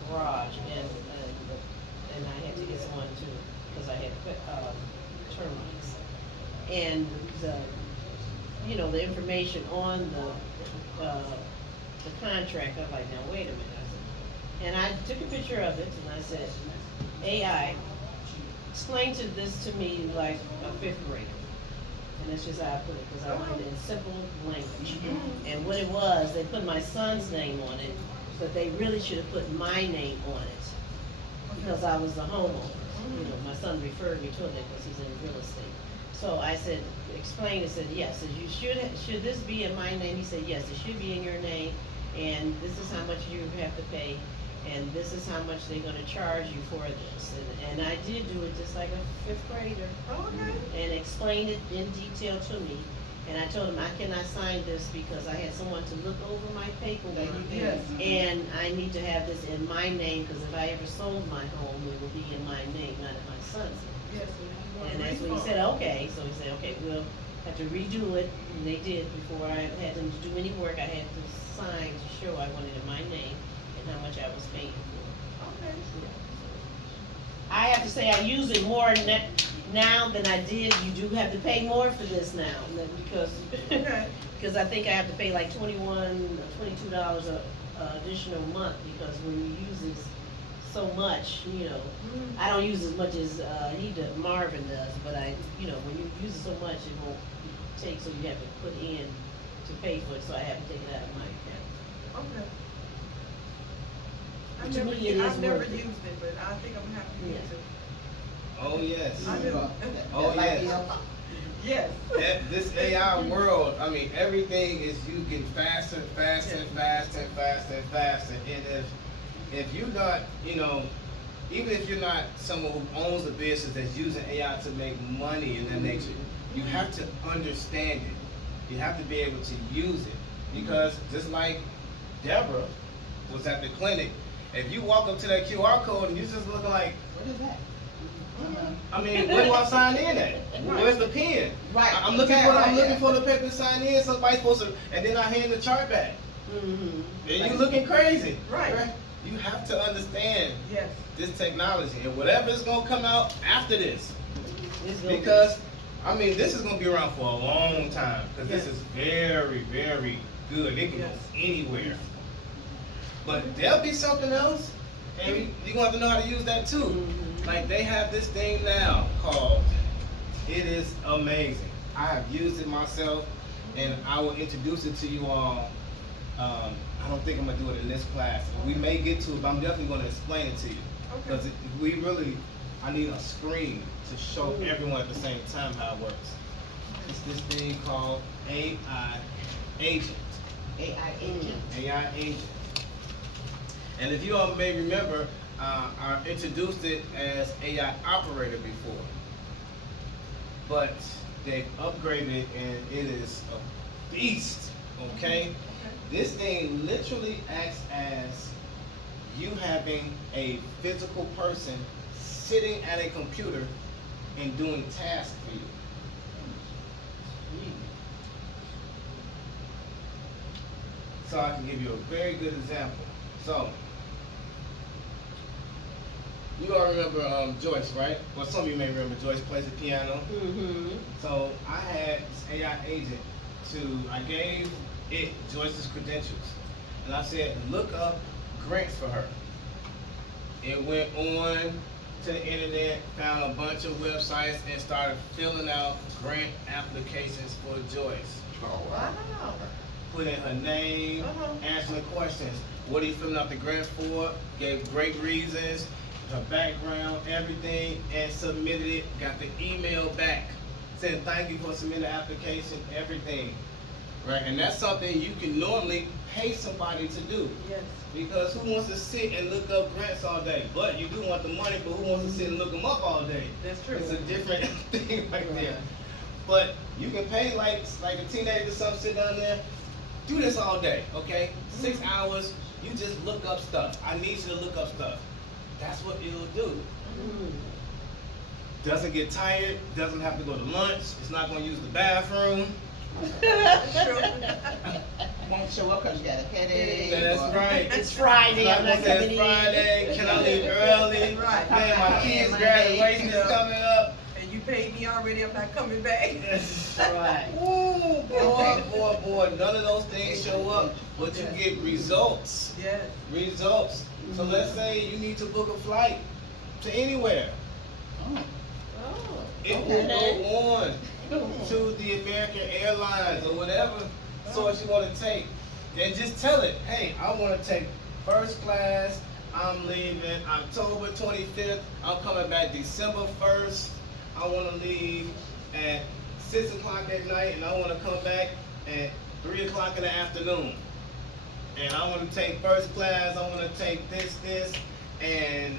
garage and I had to get someone to, because I had termites. And the, you know, the information on the contract, I was like, now wait a minute. I said, and I took a picture of it and I said, AI, explain this to me like a 5th grader. And that's just how I put it, because I wanted it in simple language. And what it was, they put my son's name on it, but they really should have put my name on it, because I was the homeowner. You know, my son referred me to it because he's in real estate. So I said, explain, it said, yes, said, you should this be in my name? He said, yes, it should be in your name, and this is how much you have to pay, and this is how much they're gonna charge you for this. And I did do it just like a 5th grader, Okay. and explained it in detail to me. And I told him I cannot sign this because I had someone to look over my paperwork. Yes. And I need to have this in my name, because if I ever sold my home, it will be in my name, not in my son's name. Yes. And that's when he said, okay, so he said, okay, we'll have to redo it, and they did. Before I had them to do any work, I had to sign to show I wanted it in my name and how much I was paying for. Okay. I have to say, I use it more now than I did. You do have to pay more for this now, because, Okay. because I think I have to pay like $21 or $22 a additional month, because when you use this so much, you know, I don't use as much as Marvin does, but you know, when you use it so much, it won't take, so you have to put in to pay for it, so I have to take it out of my account. Okay. To me, it is I've never worth it. used it, but I think I'm gonna have to use Yeah. it. Oh, yes. I do. Oh, Like, yes. Yes. This AI world, I mean, everything is you getting faster and faster and faster and faster and faster. And if you're not, you know, even if you're not someone who owns a business that's using AI to make money in that nature, you have to understand it. You have to be able to use it. Because just like Deborah was at the clinic, if you walk up to that QR code and you just looking like, what is that? I mean, where do I sign in at? Where's the pen? Right, I'm looking for exactly, I'm looking yeah. for the paper to sign in. Somebody's supposed to, and then I hand the chart back. Mm-hmm. And you looking crazy. Right. You have to understand Yes. this technology and whatever is gonna come out after this. It's gonna be- Because I mean, this is gonna be around for a long time. Because Yes. this is very, very good. It can Yes. go anywhere. But there'll be something else, and you're gonna have to know how to use that too. Mhm. Like they have this thing now called, it is amazing. I have used it myself, and I will introduce it to you all. I don't think I'm gonna do it in this class. We may get to it, but I'm definitely gonna explain it to you. Okay. Because I need a screen to show everyone at the same time how it works. It's this thing called AI Agent. AI agent. AI Agent. And if you all may remember, I introduced it as AI Operator before. But they've upgraded it and it is a beast, okay? This thing literally acts as you having a physical person sitting at a computer and doing tasks for you. So I can give you a very good example. So, you all remember Joyce, right? Well, some of you may remember Joyce plays the piano. Mm-hmm. So I had this AI agent I gave it Joyce's credentials. And I said, look up grants for her. It went on to the internet, found a bunch of websites, and started filling out grant applications for Joyce. Oh, wow. Wow. Put in her name, answering the questions. What are you filling out the grant for? Gave great reasons, her background, everything, and submitted it. Got the email back saying thank you for submitting the application, everything. Right? And that's something you can normally pay somebody to do. Yes. Because who wants to sit and look up grants all day? But you do want the money, but who wants to sit and look them up all day? That's true. It's a different thing right there. But you can pay like a teenager or something, sit down there, do this all day, okay? 6 hours, you just look up stuff. I need you to look up stuff. That's what it'll do. Doesn't get tired, doesn't have to go to lunch, it's not gonna use the bathroom. That's true. Won't show up because you got a headache. That's or- right. It's Friday, I'm not coming It's in. Friday, can I leave early? Right. Man, my kids' graduation is coming up. And you paid me already, I'm not coming back. Right. Ooh, boy, none of those things show up, but you get results. Yes. Results. So let's say you need to book a flight to anywhere. Oh. Oh. It Okay. will go on to the American Airlines or whatever source you want to take. And just tell it, hey, I want to take first class. I'm leaving October 25th. I'm coming back December 1st. I want to leave at 6 o'clock at night, and I want to come back at 3 o'clock in the afternoon. And I want to take first class. I want to take this, and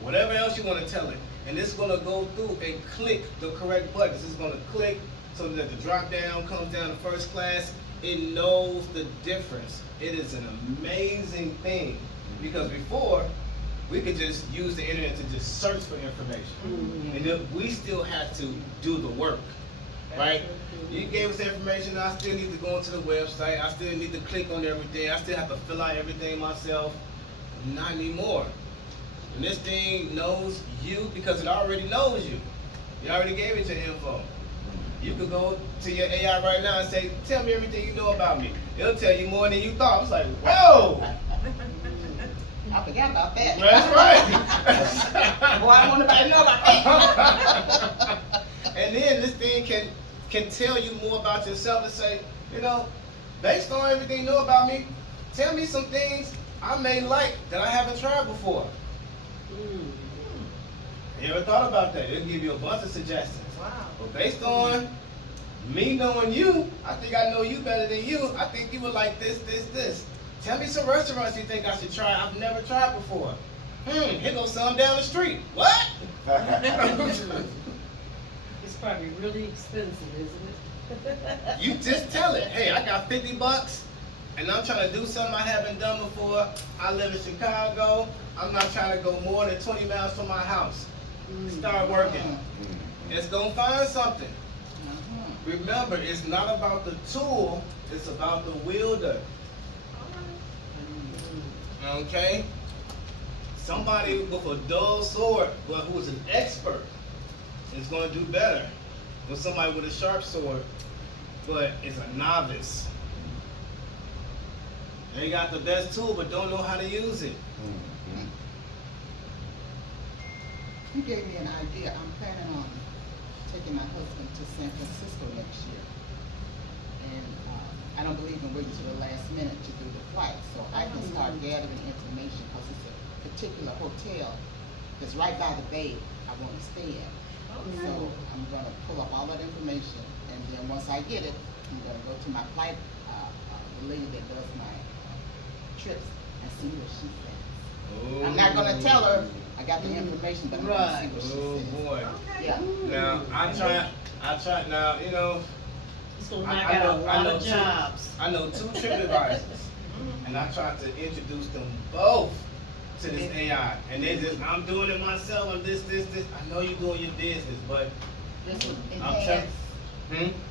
whatever else you want to tell it. And it's going to go through and click the correct buttons. It's going to click so that the drop down comes down to first class. It knows the difference. It is an amazing thing, because before we could just use the internet to just search for information, and then we still have to do the work, right? You gave us information. I still need to go into the website. I still need to click on everything. I still have to fill out everything myself. Not anymore. And this thing knows you because it already knows you. You already gave it your info. You could go to your AI right now and say, tell me everything you know about me. It'll tell you more than you thought. I was like, whoa! I forgot about that. That's right. Boy, I want nobody to know about that. And then this thing can tell you more about yourself and say, you know, based on everything you know about me, tell me some things I may like that I haven't tried before. You ever thought about that? It'll give you a bunch of suggestions. Wow. But based on me knowing you, I think I know you better than you. I think you would like this. Tell me some restaurants you think I should try I've never tried before. Here goes some down the street. What? It's probably really expensive, isn't it? You just tell it, hey, I got $50 and I'm trying to do something I haven't done before. I live in Chicago. I'm not trying to go more than 20 miles from my house. Start working. It's gonna find something. Remember, it's not about the tool, it's about the wielder. Okay? Somebody with a dull sword, but who is an expert, is gonna do better than somebody with a sharp sword, but is a novice. They got the best tool, but don't know how to use it. You gave me an idea. I'm planning on taking my husband to San Francisco next year. And I don't believe in waiting till the last minute to do the flight. So I can start gathering information because it's a particular hotel that's right by the bay I want to stay at. So I'm going to pull up all that information, and then once I get it, I'm going to go to my flight, the lady that does my trips, and see what she says. I'm not going to tell her I got the information, but I'm going to see what she Oh says. boy. Okay. Yeah. Now I try now, you know, It's gonna I knock out a lot know of jobs. I know two trip advisors, and I tried to introduce them both to this AI, and they just, I'm doing it myself, I'm this. I know you're doing your business, but This would I'm enhance,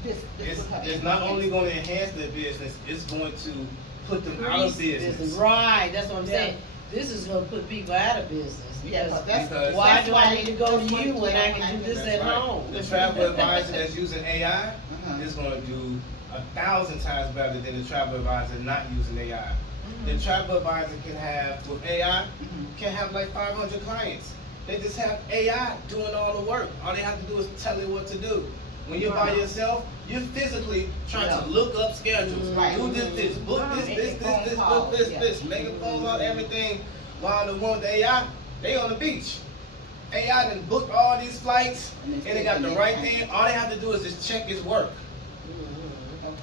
this it's, would have it's not enhanced. only gonna enhance their business, it's going to put them out of business. Right, that's what I'm Yeah. saying. This is gonna put people out of business. Yeah, Because but that's, Because- why that's do I need to go to that's you what- when I yeah, can do this That's at right. home? The travel advisor that's using AI Uh-huh. is gonna do 1,000 times better than the travel advisor not using AI. The travel advisor can have, with AI, can have like 500 clients. They just have AI doing all the work. All they have to do is tell it what to do. When you're by yourself, you're physically trying Yeah. to look up schedules. Right. Do this, book this, Making phone book calls, this, yeah. make a phone call, everything. While the one with the AI, they on the beach. AI done booked all these flights, and they got the right thing. All they have to do is just check his work.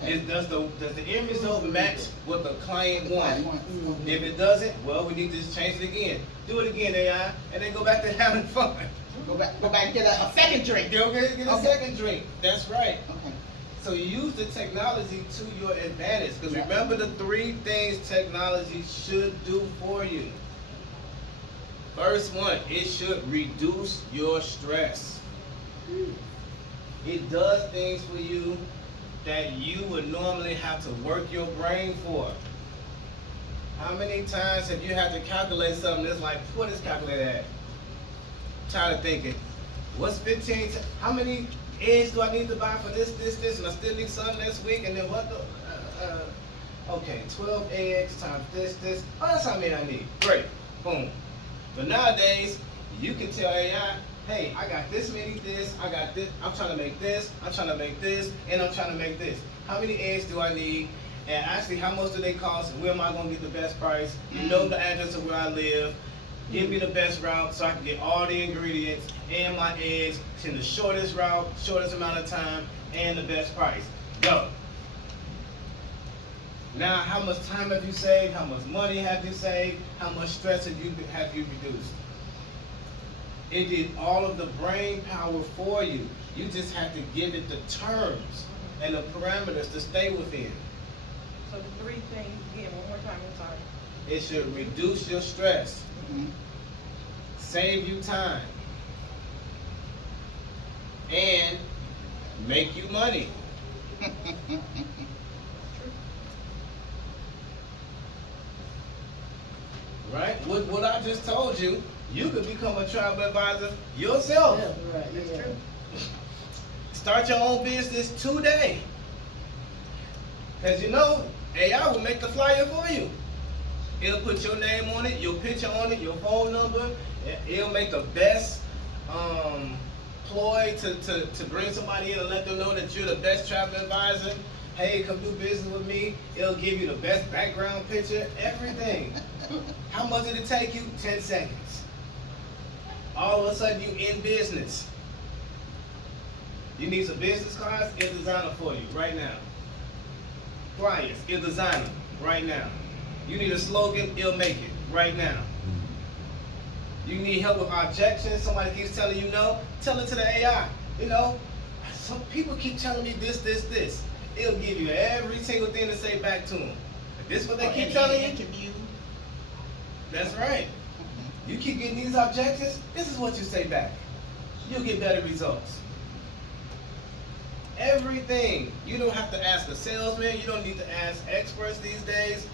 Okay. Does the end result match what the client wants? Okay. If it doesn't, well, we need to just change it again. Do it again, AI, and then go back to having fun. Go back and get a second drink. Go get a Okay. second drink. That's right. Okay. So you use the technology to your advantage. Because Yeah. remember the 3 things technology should do for you. First one, it should reduce your stress. It does things for you that you would normally have to work your brain for. How many times have you had to calculate something that's like, what is calculated at? Tired of thinking, what's 15, how many eggs do I need to buy for this, and I still need some next week, and then what the, okay, 12 eggs times this, oh, that's how many I need, great, boom. But nowadays, you can tell AI, hey, I got this many I got this, I'm trying to make this, I'm trying to make this, and I'm trying to make this. How many eggs do I need? And actually, how much do they cost? And where am I going to get the best price? You know the address of where I live. Give me the best route so I can get all the ingredients and my eggs in the shortest route, shortest amount of time, and the best price. Go. Now, how much time have you saved? How much money have you saved? How much stress have you reduced? It did all of the brain power for you. You just have to give it the terms and the parameters to stay within. So the 3 things, again, one more time, I'm sorry. It should reduce your stress, Mhm. save you time, and make you money. Right? What I just told you, you could become a travel advisor yourself. Yeah, right, That's yeah. true. Start your own business today. Because you know, AI will make the flyer for you. It'll put your name on it, your picture on it, your phone number. It'll make the best ploy to bring somebody in and let them know that you're the best travel advisor. Hey, come do business with me. It'll give you the best background picture, everything. How much did it take you? 10 seconds. All of a sudden, you in business. You need some business cards? It'll design them for you right now. Flyers, it'll design them right now. You need a slogan, it'll make it right now. You need help with objections, somebody keeps telling you no, tell it to the AI. You know, some people keep telling me this. It'll give you every single thing to say back to them. If this is what they Or keep in telling an you, interview. that's right. You keep getting these objections, this is what you say back. You'll get better results. Everything. You don't have to ask a salesman, you don't need to ask experts these days.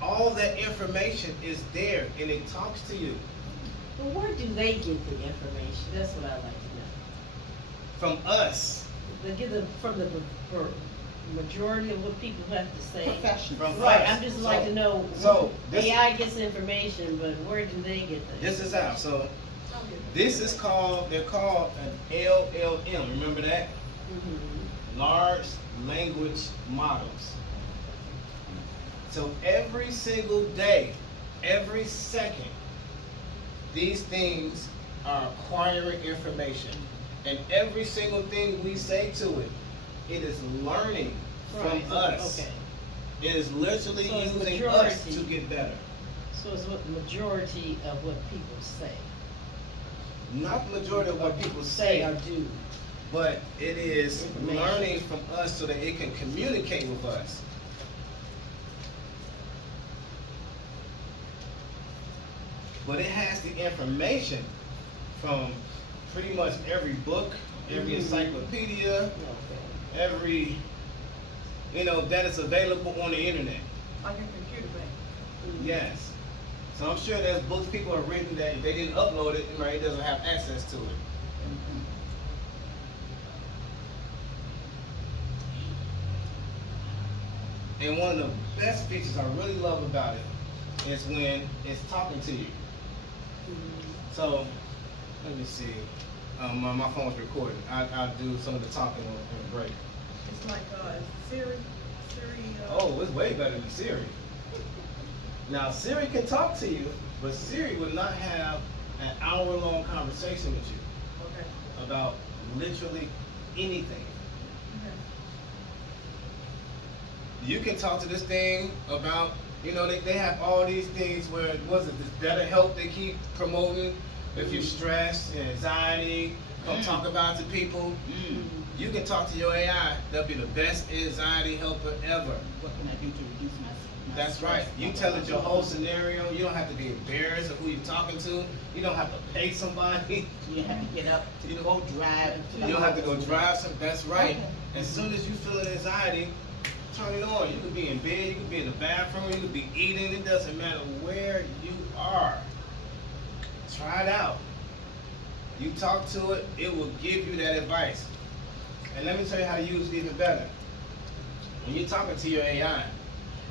All that information is there and it talks to you. Well, where do they get the information? That's what I like to know. From us. They get it from the majority of what people have to say. Professionals. From Right, us. I'm just like to know, So, this- AI gets information, but where do they get the? This is how. So this is called, they're called an LLM. Remember that? Mhm. Large language models. So every single day, every second, these things are acquiring information. And every single thing we say to it, it is learning Right, from so- us. Okay, It is literally So it's using us majority. to get better. so it's what the majority of what people say. Not the majority of what people Say say, or do. but it is Information. learning from us so that it can communicate with us. but it has the information from pretty much every book, every encyclopedia, Okay. every, that is available on the internet. Like a computer bank. Yes. So I'm sure there's books people have written that if they didn't upload it, right, it doesn't have access to it. Mhm. And one of the best features I really love about it is when it's talking to you. So, let me see. My phone's recording. I'll do some of the talking on break. It's like, Siri, Oh, it's way better than Siri. Now, Siri can talk to you, but Siri would not have an hour-long conversation with you okay. about literally anything. Okay. You can talk to this thing about, they have all these things where, was it this better help they keep promoting? If you're stressed and anxiety, come talk about it to people. You can talk to your AI. They'll be the best anxiety helper ever. What can I do to reduce my That's right. You tell it your whole scenario. You don't have to be embarrassed of who you're talking to. You don't have to pay somebody. You have to get up to go drive. You don't have to go drive some. That's right. As soon as you feel an anxiety, turn it on. You could be in bed. You could be in the bathroom. You could be eating. It doesn't matter where you are. Try it out. You talk to it, it will give you that advice. And let me tell you how to use it even better. When you're talking to your AI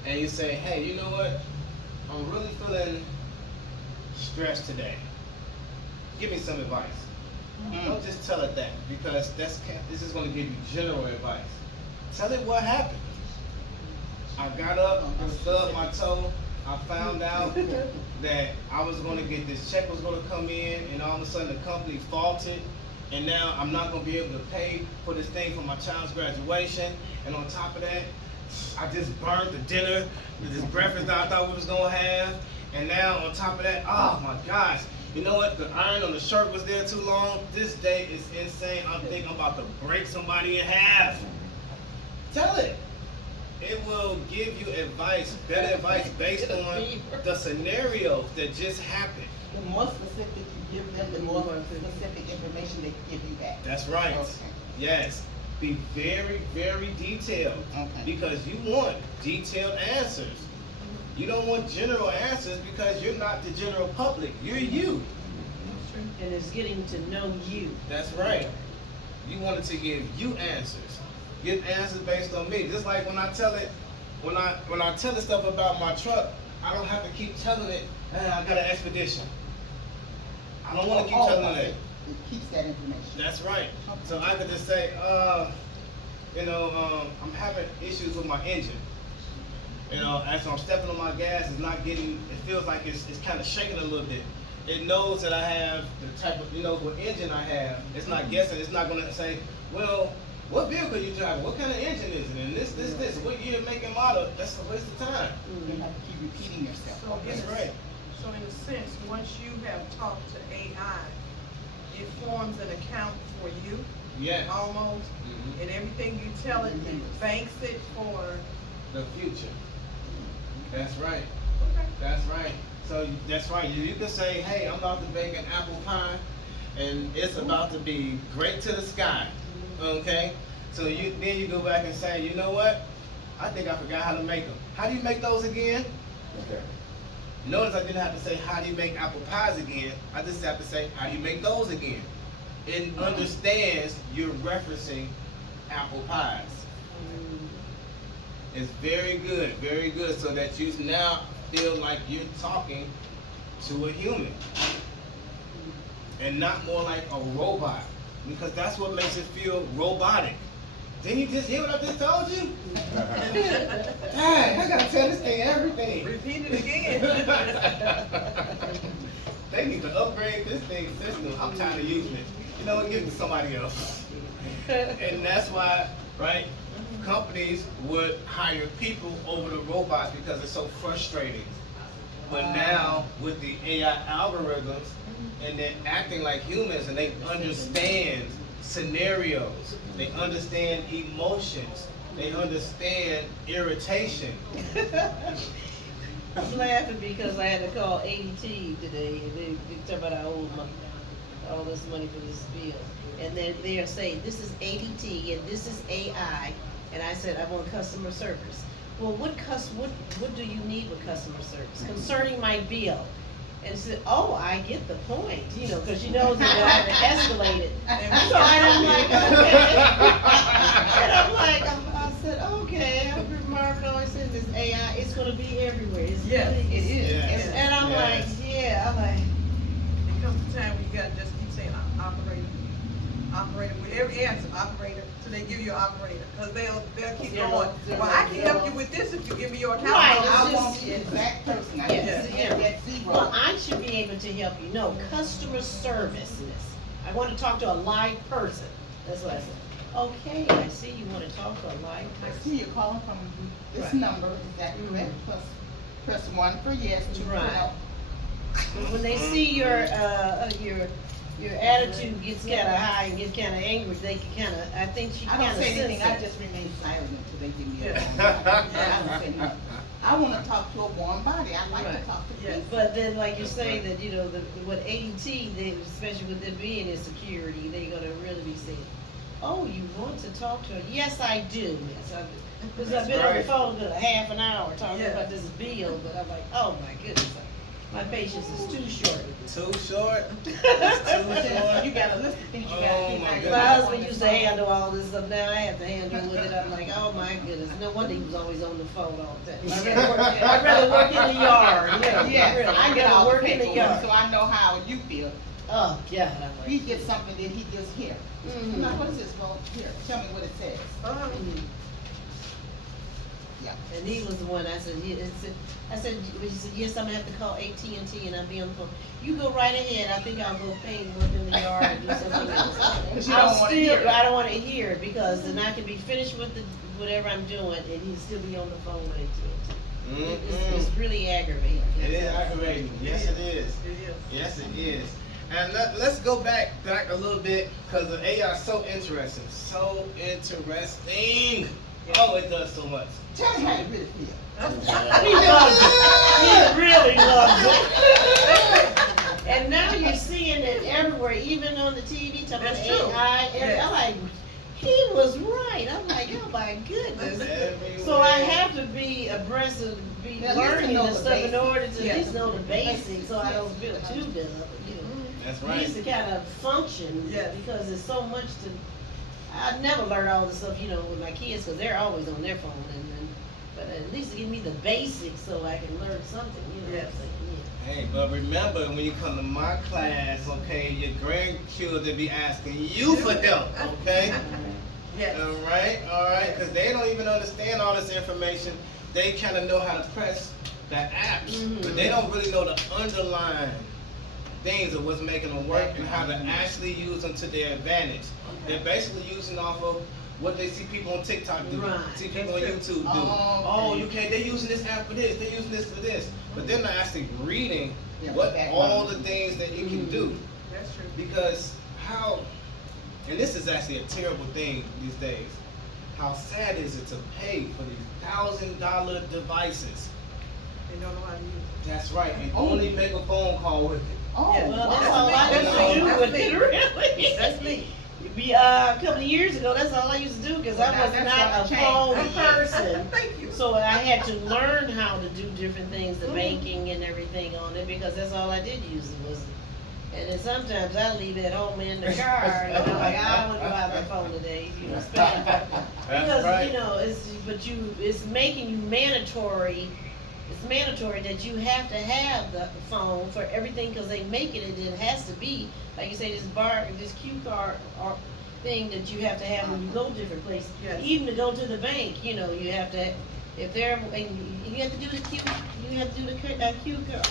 and you say, hey, you know what? I'm really feeling stressed today. Give me some advice. Don't just tell it that, because this is going to give you general advice. Tell it what happened. I got up, I stubbed my toe, I found out that I was going to get this check was going to come in, and all of a sudden the company faulted, and now I'm not going to be able to pay for this thing for my child's graduation. And on top of that, I just burned the dinner, this breakfast that I thought we was going to have, and now on top of that, oh my gosh, you know what? The iron on the shirt was there too long. This day is insane. I think I'm about to break somebody in half. Tell it. It will give you advice, better advice based on the scenarios that just happened. The more specific you give them, the more specific information they give you back. That's right. Okay. Yes. Be very, very detailed. Okay. Because you want detailed answers. You don't want general answers because you're not the general public. You're you. And it's getting to know you. That's right. You want it to give you answers. Give answers based on me. Just like when I tell it, when I tell it stuff about my truck, I don't have to keep telling it, I got an expedition. I don't want to keep telling it. It keeps that information. That's right. So I could just say, I'm having issues with my engine. As I'm stepping on my gas, it's not getting, it feels like it's kind of shaking a little bit. It knows that I have the type of, what engine I have. It's not guessing. It's not going to say, well, what vehicle you driving? What kind of engine is it? And this, what year, make, and model? That's a waste of time. You have to keep repeating yourself. So That's in a- right. So in a sense, once you have talked to AI, it forms an account for you, Yes. almost, Mhm. and everything you tell it, it banks it for, The future. That's right. okay. That's right. So that's right. You can say, hey, I'm about to bake an apple pie, and it's about to be great to the sky. Okay? So then you go back and say, you know what? I think I forgot how to make them. How do you make those again? Okay. Notice I didn't have to say, how do you make apple pies again? I just have to say, how do you make those again? It understands you're referencing apple pies. It's very good, so that you now feel like you're talking to a human and not more like a robot, because that's what makes it feel robotic. Didn't you just hear what I just told you? Dang, I gotta tell this thing everything. Repeat it again. They need to upgrade this thing system. I'm tired of using it. You know what? Give it to somebody else. And that's why, right? Companies would hire people over the robots because it's so frustrating. But now with the AI algorithms, and they're acting like humans, and they understand scenarios, they understand emotions, they understand irritation. I'm laughing because I had to call ADT today, and they talk about I owe all this money for this bill. And then they are saying, this is ADT and this is AI, and I said, I want customer service. Well, what do you need with customer service concerning my bill? And said, oh, I get the point, you know, because you know that I had to escalate it. So I'm like, okay. And I'm like, I said, okay, Marvin always said this AI, it's gonna be everywhere. It's Yes, really- it is. Yes. And I'm like, Yes. yeah, I'm like, It comes a time when you gotta just keep saying operator, with every answer, operator, till they give you an operator, cause they'll keep Yeah, going. they're Well, like, I can help you with this if you give me your account Right, number. I it's want just- the exact person, I Yes, just yeah. have that zero. well, I should be able to help you. No, customer service. I want to talk to a live person. That's what I said. Okay, I see you want to talk to a live I person. see you're calling from this Right. number, is that Mhm. correct? Press one for yes, two for Right. no. But when they see your attitude gets kind of high and gets kind of angry, they can kind of, I think she I kind don't of say senses anything, I it. just remain silent until they give me a Yeah. phone number. I don't say nothing. I wanna talk to a warm body, I like to Right. talk to Yes. people. But then, like you say, that, you know, what ADT, they, especially with them being in security, they're gonna really be saying, oh, you want to talk to her? Yes, I do. Yes, I do. Because I've been on the right. phone for a half an hour talking Yeah. about this bill, but I'm like, oh my goodness, my patience is too short. Too short? But It's then too you short? got a list of things you Oh, gotta keep. my now. goodness. My husband On the used to phone. handle all this stuff, now I have to handle with it, I'm like, oh my goodness, no wonder he was always on the phone all the time. I'd rather work in the yard, yeah, Yes, really. I I'd get rather all the work in the paperwork, yard. so I know how you feel. Oh, God, I'm like. He gets something, then he gets here. Mhm. Now, what is this, well, here, tell me what it says. Uh-huh. Mhm. Yeah. And he was the one, I said, he said, yes, I'm gonna have to call AT&T and I'll be on the phone. You go right ahead, I think I'll go paint, work in the yard and do something else. But you I'll don't wanna still, hear it. I don't wanna hear it because then I can be finished with whatever I'm doing and he'd still be on the phone with AT&T. It's really aggravating. It is aggravating, yes it is. It is. Yes, it is. And let's go back a little bit, because the AI is so interesting. So interesting. Oh, it does so much. Tell me how you really feel. He loves it. He really loves it. And now you're seeing it everywhere, even on the TV, talking about That's true. AI. Yes. I'm like, he was right. I'm like, oh my goodness. Everywhere. So I have to be abreast of, be At least to learning know this the stuff in basics. order to at Yeah. least know the basics, so I Yes. don't feel too dumb, you know. That's At right. least to kind of function, Yes. because there's so much to, I never learned all this stuff, you know, with my kids, because they're always on their phone, but at least give me the basics so I can learn something, you know what I'm Yes. saying? Hey, but remember, when you come to my class, okay, your grandchildren be asking you for help, okay? Yes. All right, because they don't even understand all this information. They kind of know how to press the apps, but they don't really know the underlying things of what's making them work and how to actually use them to their advantage. They're basically using off of what they see people on TikTok do, Right. see people on YouTube do. Oh, Oh, okay. you can't. They're using this app for this. They're using this for this, but they're not actually reading Yeah, what background. all the things that it can do. That's true. Because how, and this is actually a terrible thing these days, how sad is it to pay for these $1,000 devices? They don't know how to use it. That's right, and Oh. only make a phone call with it. Oh, Yeah, Well, that's wow. all I used to do That's with me. it, really. That's me. A couple of years ago, that's all I used to do, because I Well, was now not that's a gonna phone change. person. Thank you. So I had to learn how to do different things, the banking and everything on it, because that's all I did use it was. And then sometimes I leave it at home in the car, and I'm like, I don't want to go out the phone today, you know, especially if I, because, right. you know, it's making you mandatory. It's mandatory that you have to have the phone for everything, because they make it, and it has to be, like you say, this cue card or thing that you have to have when you go different places. Yes. Even to go to the bank, you know, you have to, if they're, and you have to do the cue cue card.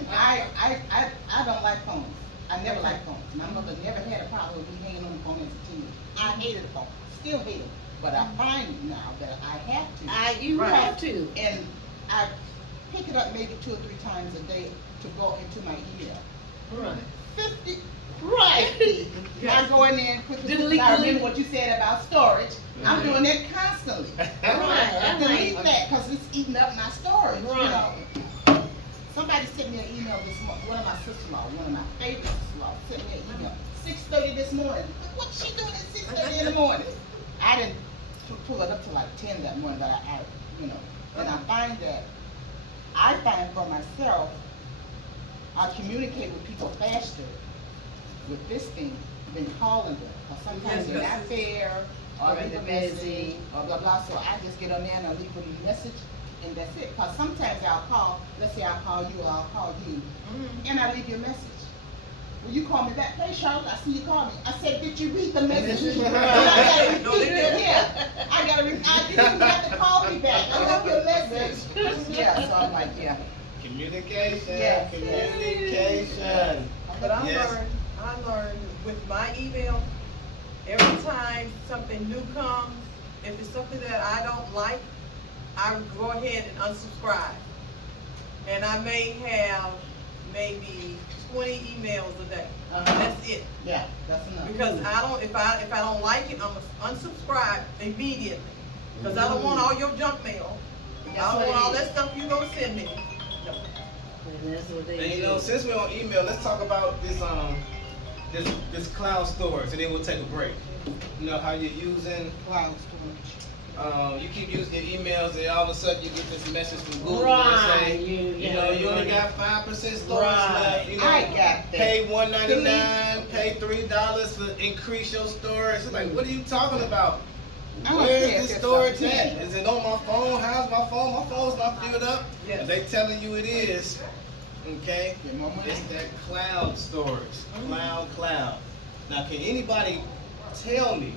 And I don't like phones. I never liked phones. My mother never had a problem with me hanging on the phone as a teenager. I hated the phone, still hate it, but I find now that I have to. You Right. have to. And I pick it up maybe 2 or 3 times a day to go into my email. Right. 50. Right. I go in there and quickly, Delete, I remember delete. what you said about storage. I'm doing that constantly. Right. I'm Delete like, that, cause it's eating up my storage, you know. Right. Somebody sent me an email this morning, one of my sister-in-law, one of my favorite sister-in-law, sent me an email, 6:30 this morning. What's she doing at 6:30 in the morning? I didn't pull it up till like 10 that morning, but I you know, and I find for myself, I communicate with people faster with this thing than calling them. Cause sometimes they're not fair, or Right, they're they're busy, busy. or blah, blah, so I just get on there and I leave a message, and that's it. Cause sometimes I'll call, let's say I'll call you or I'll call you, Mhm. and I leave you a message. Will you call me back? Hey, Charlotte, I see you called me. I said, did you read the message? And I gotta No, repeat they it, didn't. yeah. I didn't even have to call me back. I left you a message. Yeah, so I'm like, yeah. Communication, Yes. communication. But I Yes. learned with my email, every time something new comes, if it's something that I don't like, I would go ahead and unsubscribe. And I may have maybe 20 emails a day. Uh-huh. That's it. Yeah, that's enough. Because if I don't like it, I'm gonna unsubscribe immediately. Because I don't want all your junk mail. I That's don't what want all it that is. stuff you gonna send me. No. And that's what they do. And you know, since we're on email, let's talk about this cloud storage, and then we'll take a break. You know how you're using, Cloud storage. you keep using your emails, and all of a sudden you get this message from Google Right, that say, you know, you only yeah. got 5% storage Right. left. You know, I got that. pay $1.99, pay $3 to increase your storage. It's like, what are you talking about? I don't care Where's if the it's storage something. at? Is it on my phone? How's my phone? My phone's not filled up. Yes. They telling you it is. Okay? Get more money. It's that cloud storage. Cloud. Now, can anybody tell me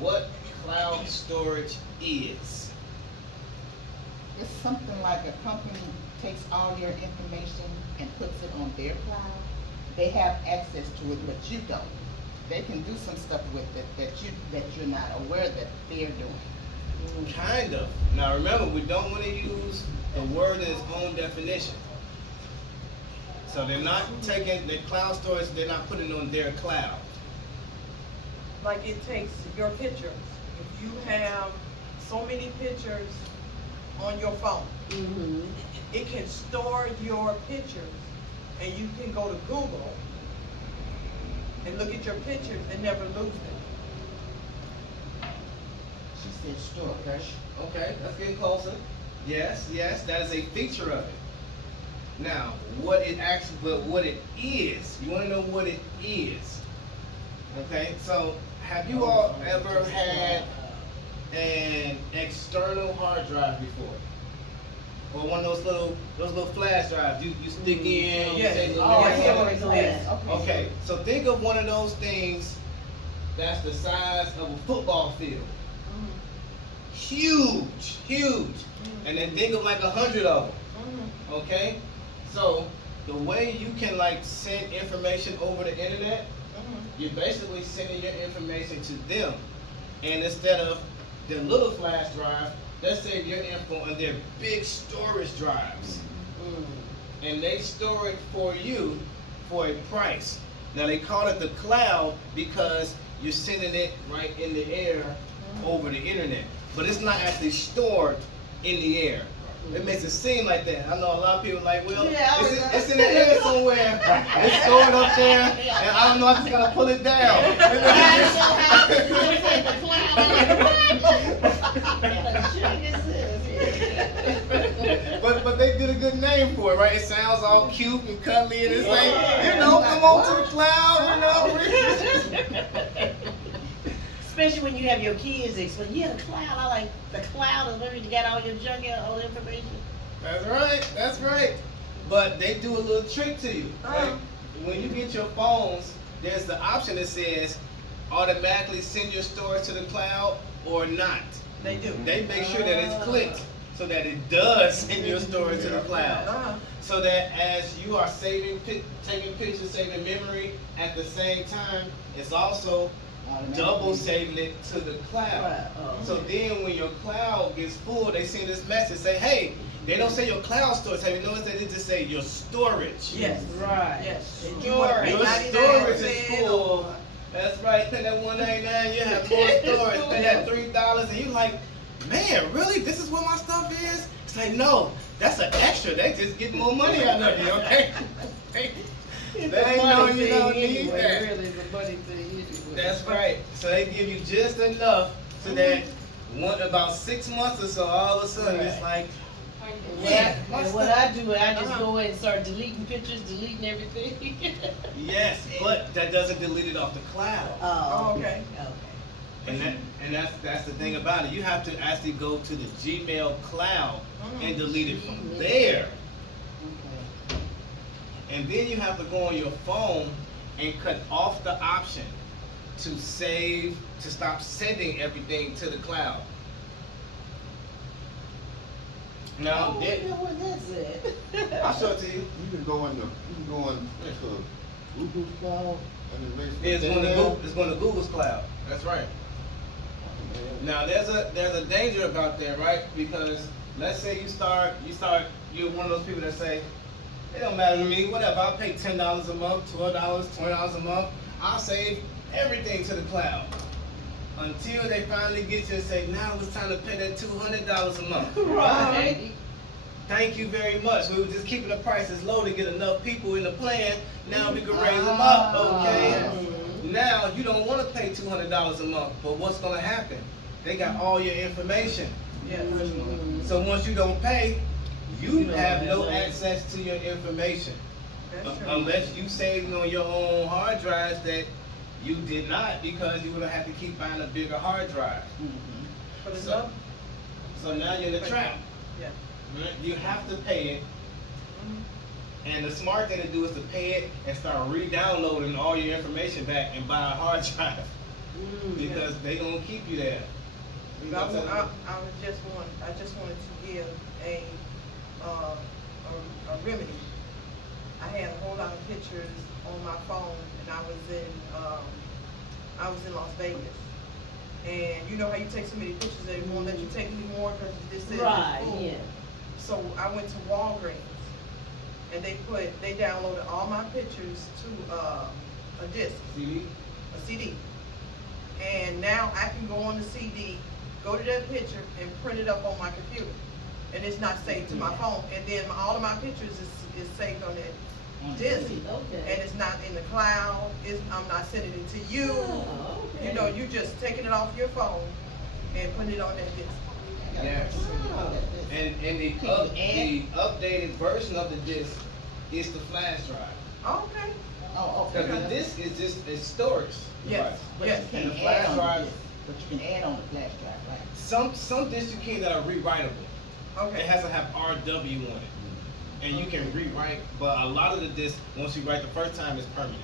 what cloud storage is? It's something like a company takes all your information and puts it on their cloud. They have access to it, but you don't. They can do some stuff with it that you're not aware that they're doing. Kind of. Now, remember, we don't want to use the word in its own definition. So they're not taking the cloud storage, they're not putting it on their cloud. Like it takes your pictures. If you have so many pictures on your phone, Mhm. it can store your pictures, and you can go to Google and look at your pictures and never lose them. She said storage. Okay, let's get closer. Yes, that is a feature of it. Now, what it is, you want to know what it is. Okay, so have you all ever had an external hard drive before? Or one of those little flash drives you stick in, you Yes. say the Oh, lyrics yeah. on it? Stories on that. Okay, so think of one of those things that's the size of a football field. Huge. And then think of like 100 of them. Okay? So the way you can like send information over the internet, you're basically sending your information to them. And instead of their little flash drive, let's save your info on their big storage drives. And they store it for you for a price. Now they call it the cloud because you're sending it right in the air over the internet. But it's not actually stored in the air. It makes it seem like that. I know a lot of people like, well, it's in the air somewhere. It's stored up there, and I don't know, I just gotta pull it down. But they did a good name for it, right? It sounds all cute and cuddly, and it's like, you know, come on to the cloud, you know. Especially when you have your kids explain, yeah, the cloud, I like the cloud is where you got all your junk and all the information. That's right. But they do a little trick to you. Right? When you get your phones, there's the option that says automatically send your storage to the cloud or not. They do. They make sure that it's clicked so that it does send your storage to the cloud. So that as you are taking pictures, saving memory, at the same time, it's also double saving it to the cloud. So then when your cloud gets full, they send this message, say, hey, they don't say your cloud storage. Have you noticed that they just say your storage? Yes. Right. Yes. Storage. Your storage is full. That's right. Pay that $1.99, you have more storage. Pay that $3, and you're like, man, really? This is what my stuff is? It's like, no, that's an extra. They just get more money out of you, okay? They It's ain't a know money you don't thing need anyway, that. really, it's a money thing anyway. That's right. So they give you just enough so that about 6 months or so, all of a sudden it's like, And what I do, I just go in and start deleting pictures, deleting everything. yes, but that doesn't delete it off the cloud. Oh, okay. Okay. And that's the thing about it. You have to actually go to the Gmail cloud and delete it from Gmail. there. Okay. And then you have to go on your phone and cut off the option to save, to stop sending everything to the cloud. Now, Oh, I then, know what that's at. I'll show it to you. You can go into Google Cloud and it makes. It's going to Google's cloud. That's right. Now there's a danger about that, right? Because let's say you're one of those people that say, it don't matter to me, whatever, I'll pay $10 a month, $12, $20 a month, I'll save everything to the cloud. Until they finally get you and say, now it's time to pay that $200 a month. Right. Thank you very much. We were just keeping the prices low to get enough people in the plan. Now we can raise them up, okay? Now you don't want to pay $200 a month, but what's going to happen? They got all your information. Yes. So once you don't pay, you don't have have no that. access to your information. That's true. Unless you saved on your own hard drives that you did not, because you would have had to keep buying a bigger hard drive. But it's So- up. So now you're in the trap. Yeah. Right? You have to pay it. Mhm. And the smart thing to do is to pay it and start re-downloading all your information back and buy a hard drive. Because they gonna keep you there. You know what I'm saying? I just wanted to give a remedy. I had a whole lot of pictures on my phone, and I was in Las Vegas. And you know how you take so many pictures, they won't let you take any more because this says it's Right, full. yeah. So I went to Walgreens, and they downloaded all my pictures to a disc, CD? a CD. And now I can go on the CD, go to that picture, and print it up on my computer. And it's not saved to my phone. And then all of my pictures is saved on that disc. Okay. And it's not in the cloud. I'm not sending it to you. Oh, okay. You know, you just taking it off your phone and putting it on that disc. Yes. And the updated version of the disc is the flash drive. Okay. Oh, Because okay. the disc is just a storage Yes. device. But Yes. you And the can flash add on drive- the disc. But you can add on the flash drive, right? Some discs you can that are rewritable. Okay. It has to have RW on it. And you can rewrite, but a lot of the discs, once you write the first time, it's permanent.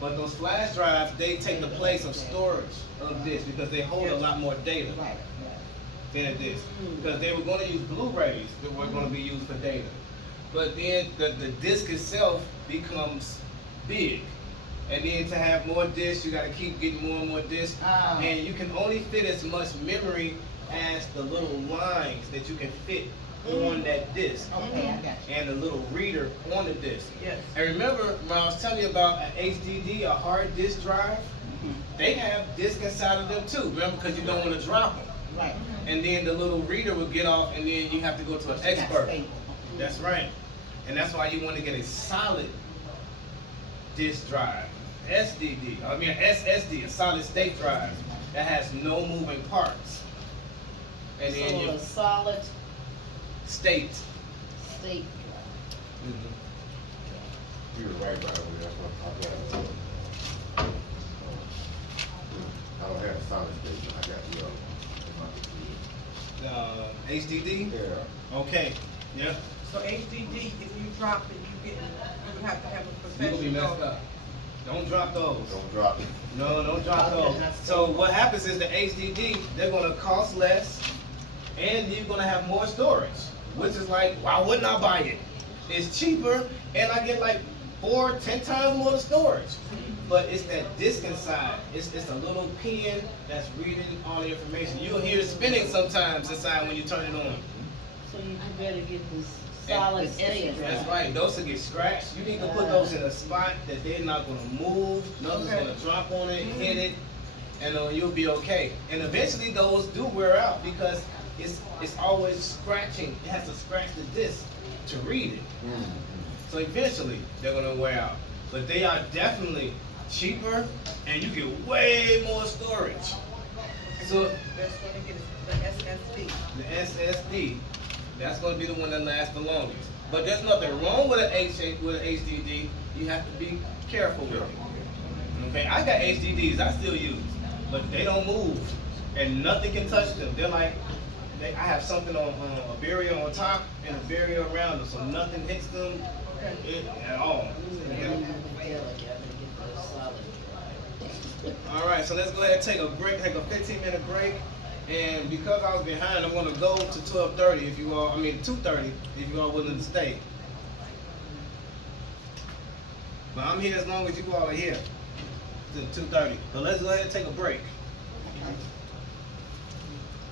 But those flash drives, they take the place of storage of discs because they hold a Yes. lot more data Right, right. than a disc. Because they were gonna use Blu-rays that were gonna be used for data. But then the disc itself becomes big. And then to have more discs, you gotta keep getting more and more discs. Ah. And you can only fit as much memory as the little lines that you can fit on that disc. Okay, I got you. And the little reader on the disc. Yes. And remember when I was telling you about an HDD, a hard disk drive? They have discs inside of them too, remember, because you don't want to drop them. Right. And then the little reader will get off and then you have to go to an expert. Stable. That's right. And that's why you want to get a solid disk drive. SSD, a solid state drive that has no moving parts. And then So your a solid state. state You were right, by the way, that's what I got. I don't have a solid state, but I got the in my computer. HDD? Yeah. Okay, yeah. So HDD, if you drop it, you have to have a You gonna be professional. messed up. Don't drop those. Don't drop it. No, don't drop those. So what happens is the HDD, they're gonna cost less, and you're gonna have more storage. Which is like, why wouldn't I buy it? It's cheaper, and I get like 4-10 times more storage. But it's that disk inside. It's a little pen that's reading all the information. You'll hear it spinning sometimes inside when you turn it on. So you better get this solid state drive. That's right. Those will get scratched. You need to put those in a spot that they're not gonna move. Nothing's Okay. gonna drop on it, hit it, and you'll be okay. And eventually those do wear out because it's always scratching. It has to scratch the disc to read it. So eventually they're gonna wear out. But they are definitely cheaper and you get way more storage. So That's gonna get the SSD. the SSD, that's gonna be the one that lasts the longest. But there's nothing wrong with an HDD. You have to be careful with it. Okay, I got HDDs I still use, but they don't move and nothing can touch them. They're like, I have something on a barrier on top and a barrier around them, so nothing hits them at all. Okay? All right, so let's go ahead and take a break, take a 15-minute break. And because I was behind, I'm going to go to 12:30 if you all, 2:30 if you all willing to stay. But I'm here as long as you all are here to 2:30. But let's go ahead and take a break.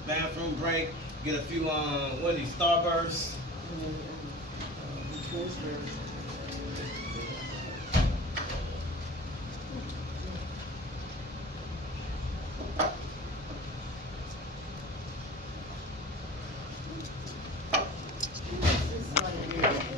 Bathroom break, get a few, what are these, Starbursts? This is like